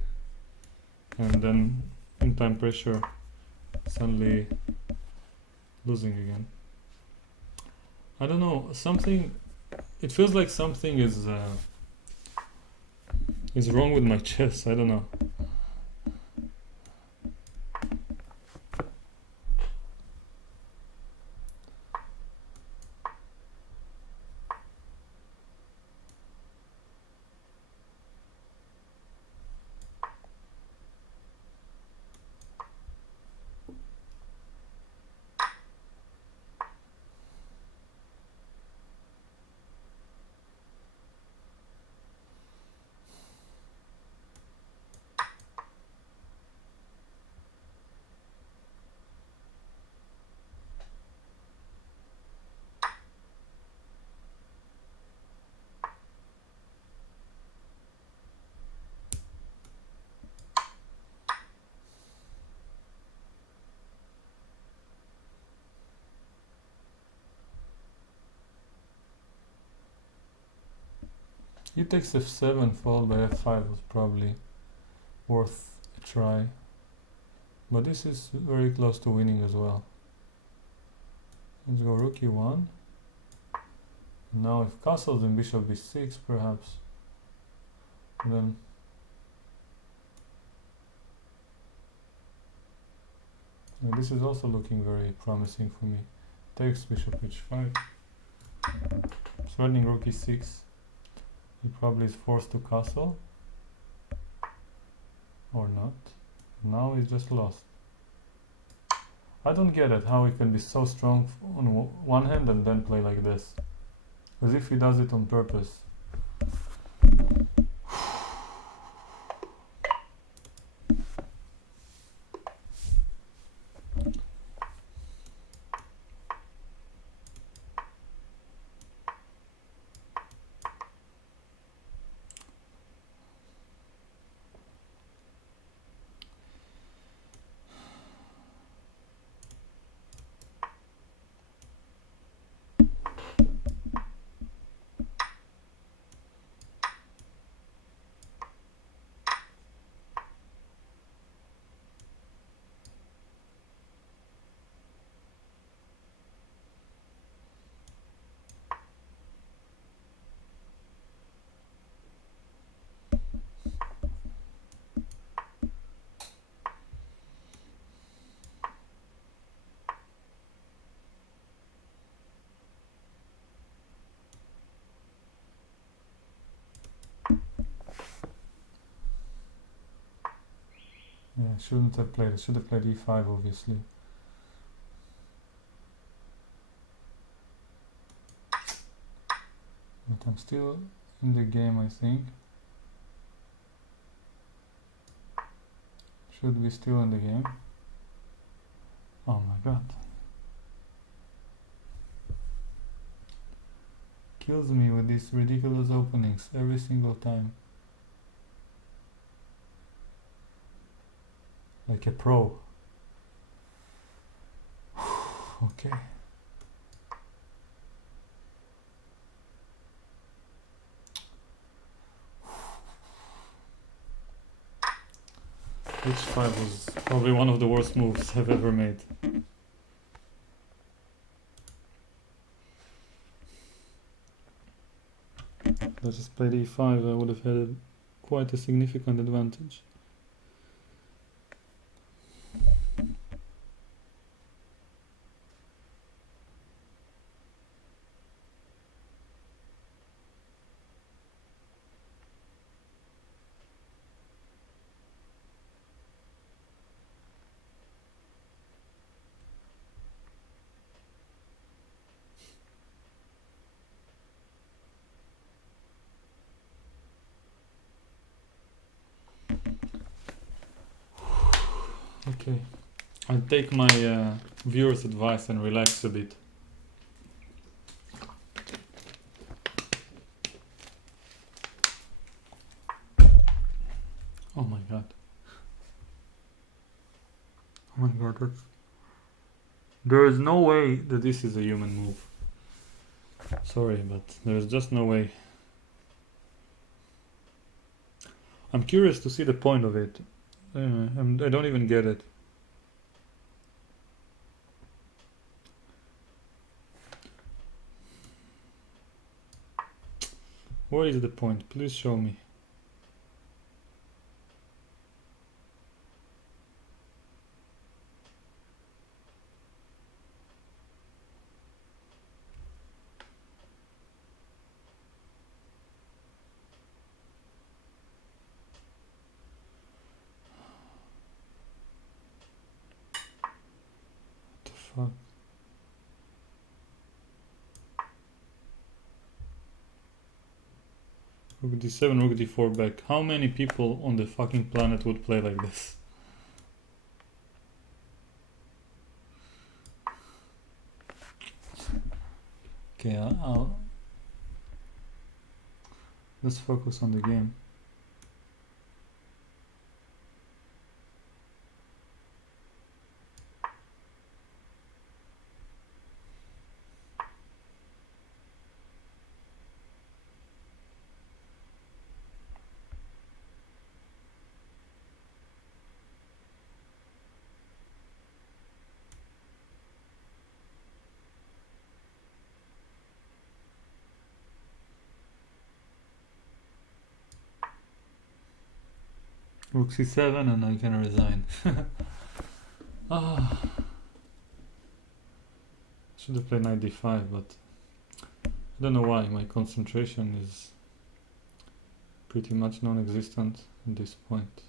And then in time pressure, suddenly losing again. I don't know, something, it feels like something is wrong with my chess, I don't know. E takes f7 followed by f5 was probably worth a try. But this is very close to winning as well. Let's go rook e1. Now if castles and bishop b6 perhaps. Then this is also looking very promising for me. Takes bishop h5. Threatening rook e6. He probably is forced to castle. Or not. Now he's just lost. I don't get it, how he can be so strong on one hand and then play like this. As if he does it on purpose. Yeah, shouldn't have played. I should have played e5 obviously. But I'm still in the game, I think. Should be still in the game. Oh my god. Kills me with these ridiculous openings every single time. Like a pro. Okay. H5 was probably one of the worst moves I've ever made. If I just played e5, I would have had quite a significant advantage. Okay, I'll take my viewers' advice and relax a bit. Oh my god. Oh my god, there is no way that this is a human move. Sorry, but there's just no way. I'm curious to see the point of it. I don't even get it. What is the point? Please show me. What the fuck? Rook d7, rook d4 back. How many people on the fucking planet would play like this? Okay, let's focus on the game. Rook c7 and I can resign. Should have played knight d5, but I don't know why. My concentration is pretty much non-existent at this point.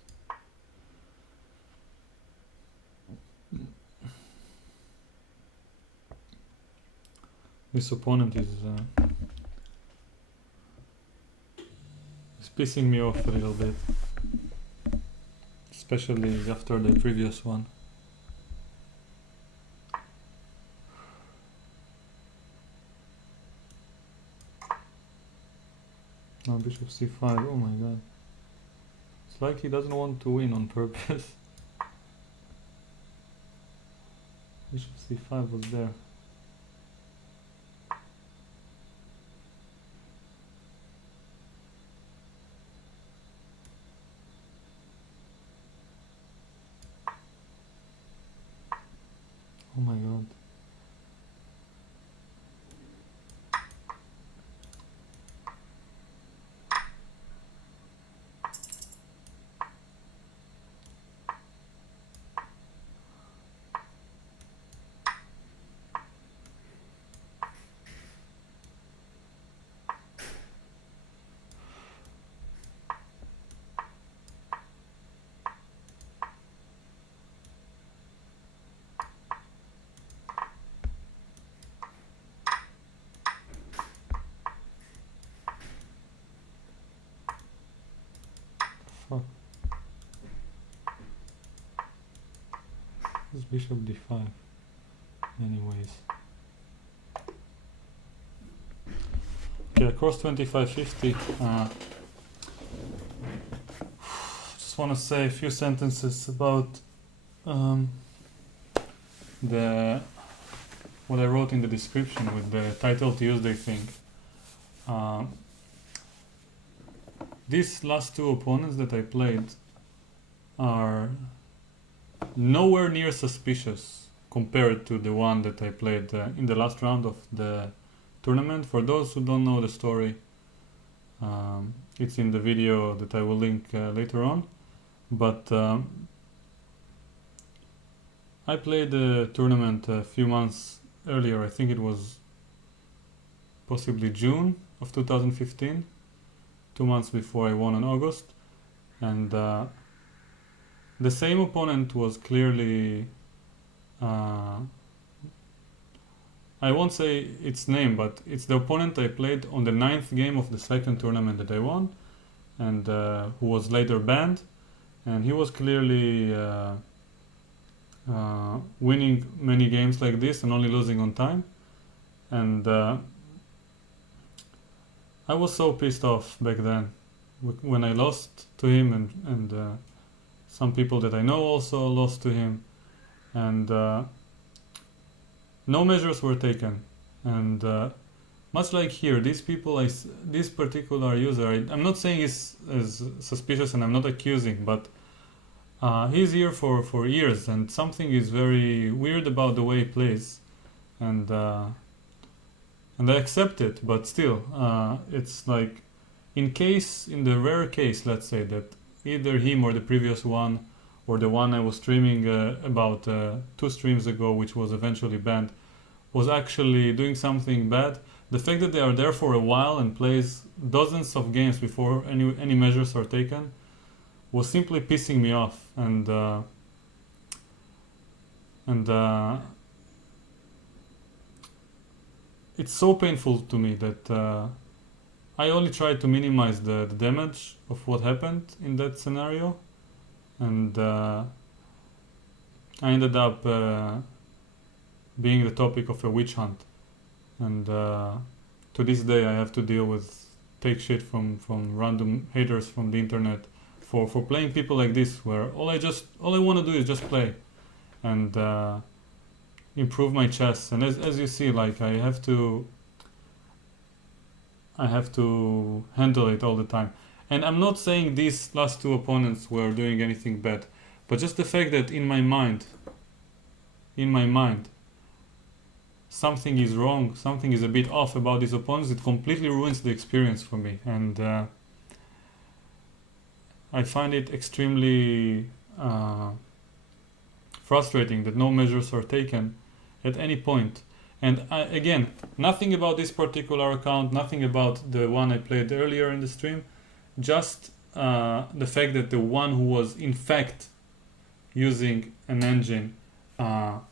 This opponent is pissing me off a little bit, especially after the previous one. Now bishop c5, oh my god. It's like he doesn't want to win on purpose. Bishop c5 was there. Oh my god. Fuck. This bishop d5. Anyways. Okay, across 2550. Just want to say a few sentences about what I wrote in the description with the title Tuesday thing. These last two opponents that I played are nowhere near suspicious compared to the one that I played in the last round of the tournament. For those who don't know the story, it's in the video that I will link later on. But I played the tournament a few months earlier. I think it was possibly June of 2015. 2 months before I won in August, and the same opponent was clearly I won't say its name, but it's the opponent I played on the 9th game of the second tournament that I won, and who was later banned, and he was clearly winning many games like this and only losing on time. And I was so pissed off back then when I lost to him, and some people that I know also lost to him, and no measures were taken. And much like here, these people, this particular user, I'm not saying is suspicious, and I'm not accusing, but he's here for years, and something is very weird about the way he plays, and I accept it, but still, it's like, in the rare case, let's say, that either him or the previous one, or the one I was streaming about 2 streams ago, which was eventually banned, was actually doing something bad, the fact that they are there for a while and plays dozens of games before any measures are taken was simply pissing me off, and it's so painful to me that I only tried to minimize the damage of what happened in that scenario, and I ended up being the topic of a witch hunt, and to this day I have to deal with take shit from random haters from the internet for playing people like this, where all I want to do is just play and improve my chess. And as you see, like, I have to handle it all the time. And I'm not saying these last 2 opponents were doing anything bad, but just the fact that in my mind something is wrong, something is a bit off about these opponents, it completely ruins the experience for me. And I find it extremely frustrating that no measures are taken at any point. And again, nothing about this particular account, nothing about the one I played earlier in the stream, just the fact that the one who was in fact using an engine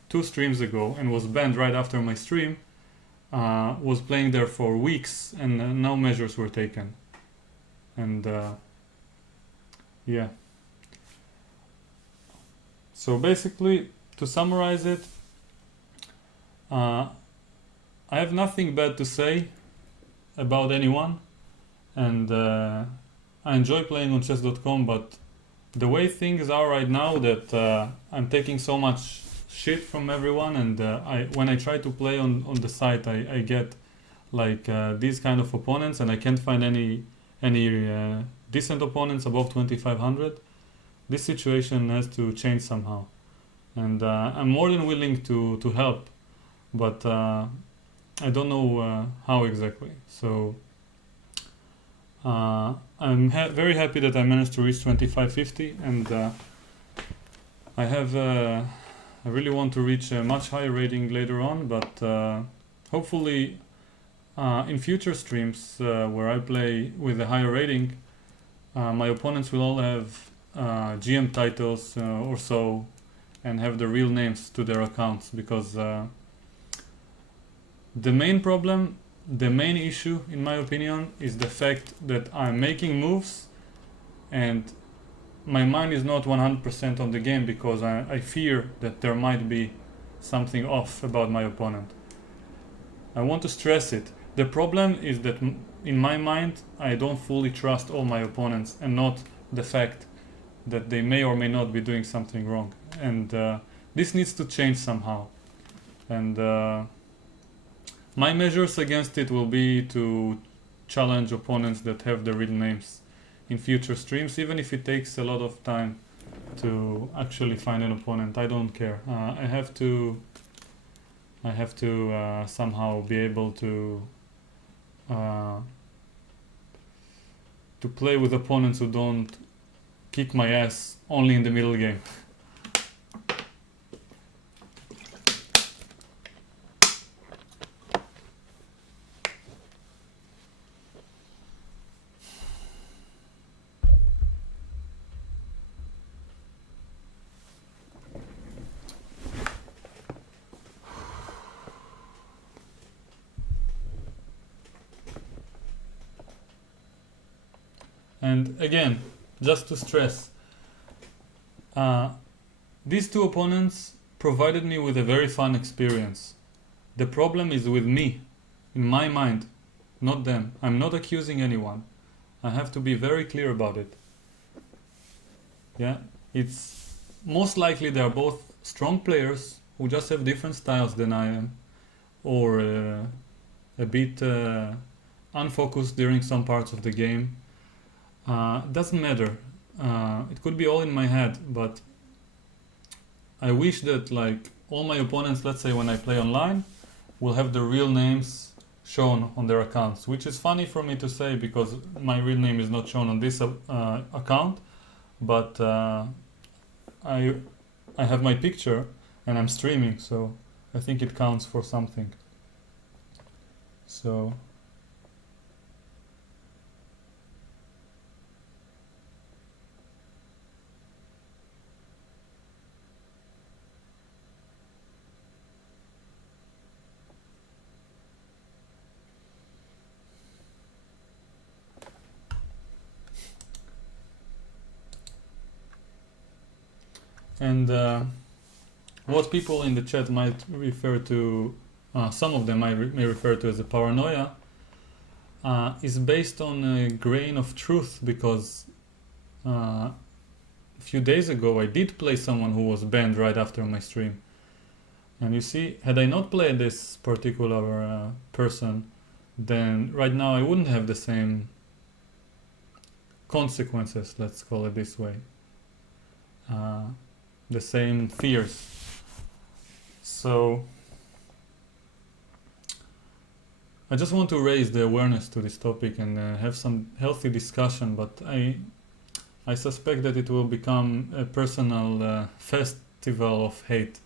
2 streams ago and was banned right after my stream was playing there for weeks, and no measures were taken. And yeah. So basically, to summarize it, I have nothing bad to say about anyone, and I enjoy playing on chess.com, but the way things are right now, that I'm taking so much shit from everyone, and when I try to play on the site, I get like these kind of opponents, and I can't find any decent opponents above 2500. This situation has to change somehow, and I'm more than willing to help, but I don't know how exactly. So I'm very happy that I managed to reach 2550, and I really want to reach a much higher rating later on, but hopefully in future streams where I play with a higher rating, my opponents will all have GM titles or so, and have the real names to their accounts, because the main problem, the main issue in my opinion, is the fact that I'm making moves and my mind is not 100% on the game, because I fear that there might be something off about my opponent. I want to stress it. The problem is that in my mind I don't fully trust all my opponents, and not the fact that they may or may not be doing something wrong. And this needs to change somehow. And my measures against it will be to challenge opponents that have the real names in future streams, even if it takes a lot of time to actually find an opponent. I don't care. I have to somehow be able to play with opponents who don't kick my ass only in the middle game. And again, just to stress, these 2 opponents provided me with a very fun experience. The problem is with me, in my mind, not them. I'm not accusing anyone. I have to be very clear about it. Yeah, it's most likely they are both strong players who just have different styles than I am, or a bit unfocused during some parts of the game. Doesn't matter. It could be all in my head, but I wish that like all my opponents, let's say when I play online, will have the real names shown on their accounts, which is funny for me to say because my real name is not shown on this account, but I have my picture and I'm streaming, so I think it counts for something. So and what people in the chat might refer to, some of them may refer to as a paranoia, is based on a grain of truth, because a few days ago I did play someone who was banned right after my stream. And you see, had I not played this particular person, then right now I wouldn't have the same consequences, let's call it this way. The same fears. So I just want to raise the awareness to this topic and have some healthy discussion, but I suspect that it will become a personal festival of hate,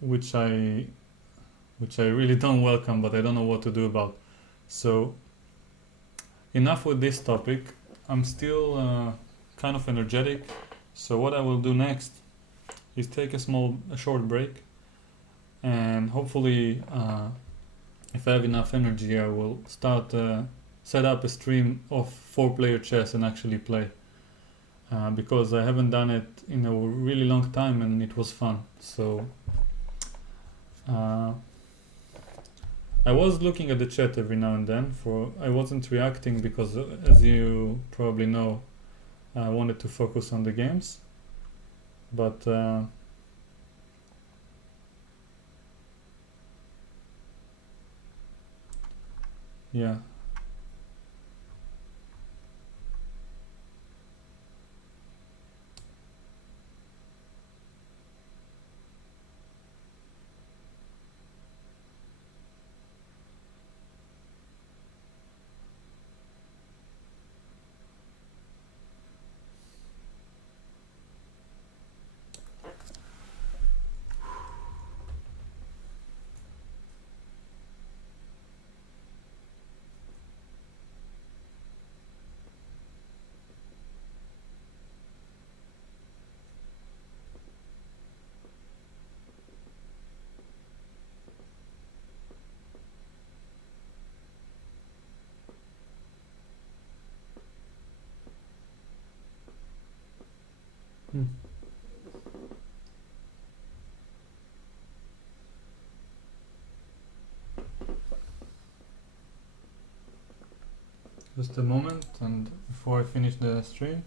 which I really don't welcome, but I don't know what to do about. So enough with this topic. I'm still kind of energetic, so what I will do next is take a short break, and hopefully if I have enough energy I will start set up a stream of 4-player chess and actually play, because I haven't done it in a really long time and it was fun. So I was looking at the chat every now and then. I wasn't reacting because, as you probably know, I wanted to focus on the games, but yeah. Hmm. Just a moment, and before I finish the stream.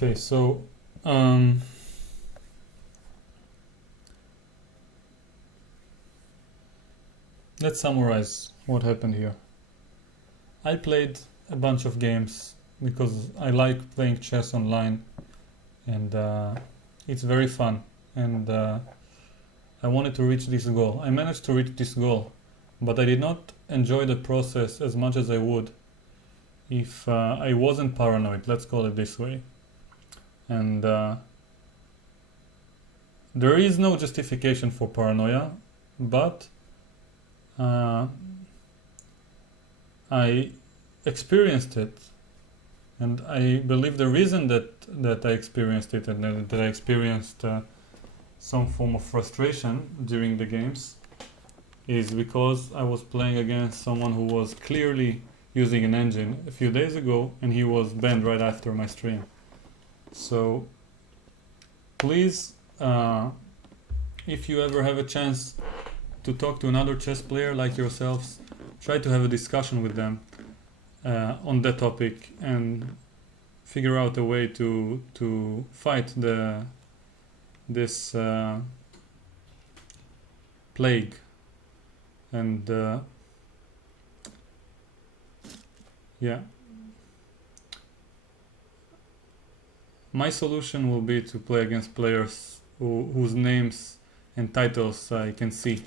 Okay, so let's summarize what happened here. I played a bunch of games because I like playing chess online, and it's very fun, and I wanted to reach this goal. I managed to reach this goal, but I did not enjoy the process as much as I would if I wasn't paranoid, let's call it this way. And there is no justification for paranoia, but I experienced it, and I believe the reason that I experienced it and that I experienced some form of frustration during the games is because I was playing against someone who was clearly using an engine a few days ago, and he was banned right after my stream. So please, if you ever have a chance to talk to another chess player like yourselves, try to have a discussion with them on that topic and figure out a way to fight this plague. And yeah, my solution will be to play against players whose names and titles I can see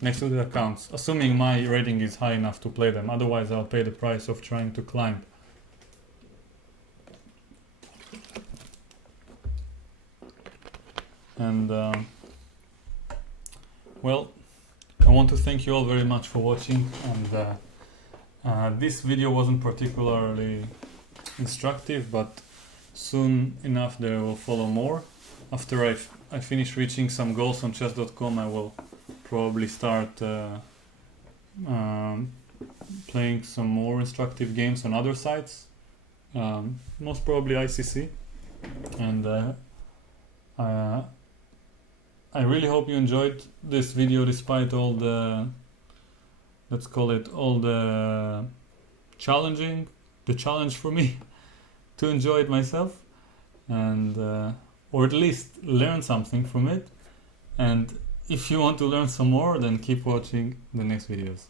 next to the accounts, assuming my rating is high enough to play them. Otherwise, I'll pay the price of trying to climb. And well, I want to thank you all very much for watching, and this video wasn't particularly instructive, but soon enough there will follow more. After I finish reaching some goals on chess.com, I will probably start playing some more instructive games on other sites, most probably ICC, and I really hope you enjoyed this video despite all the, let's call it, all the challenge for me to enjoy it myself, and or at least learn something from it. And if you want to learn some more, then keep watching the next videos.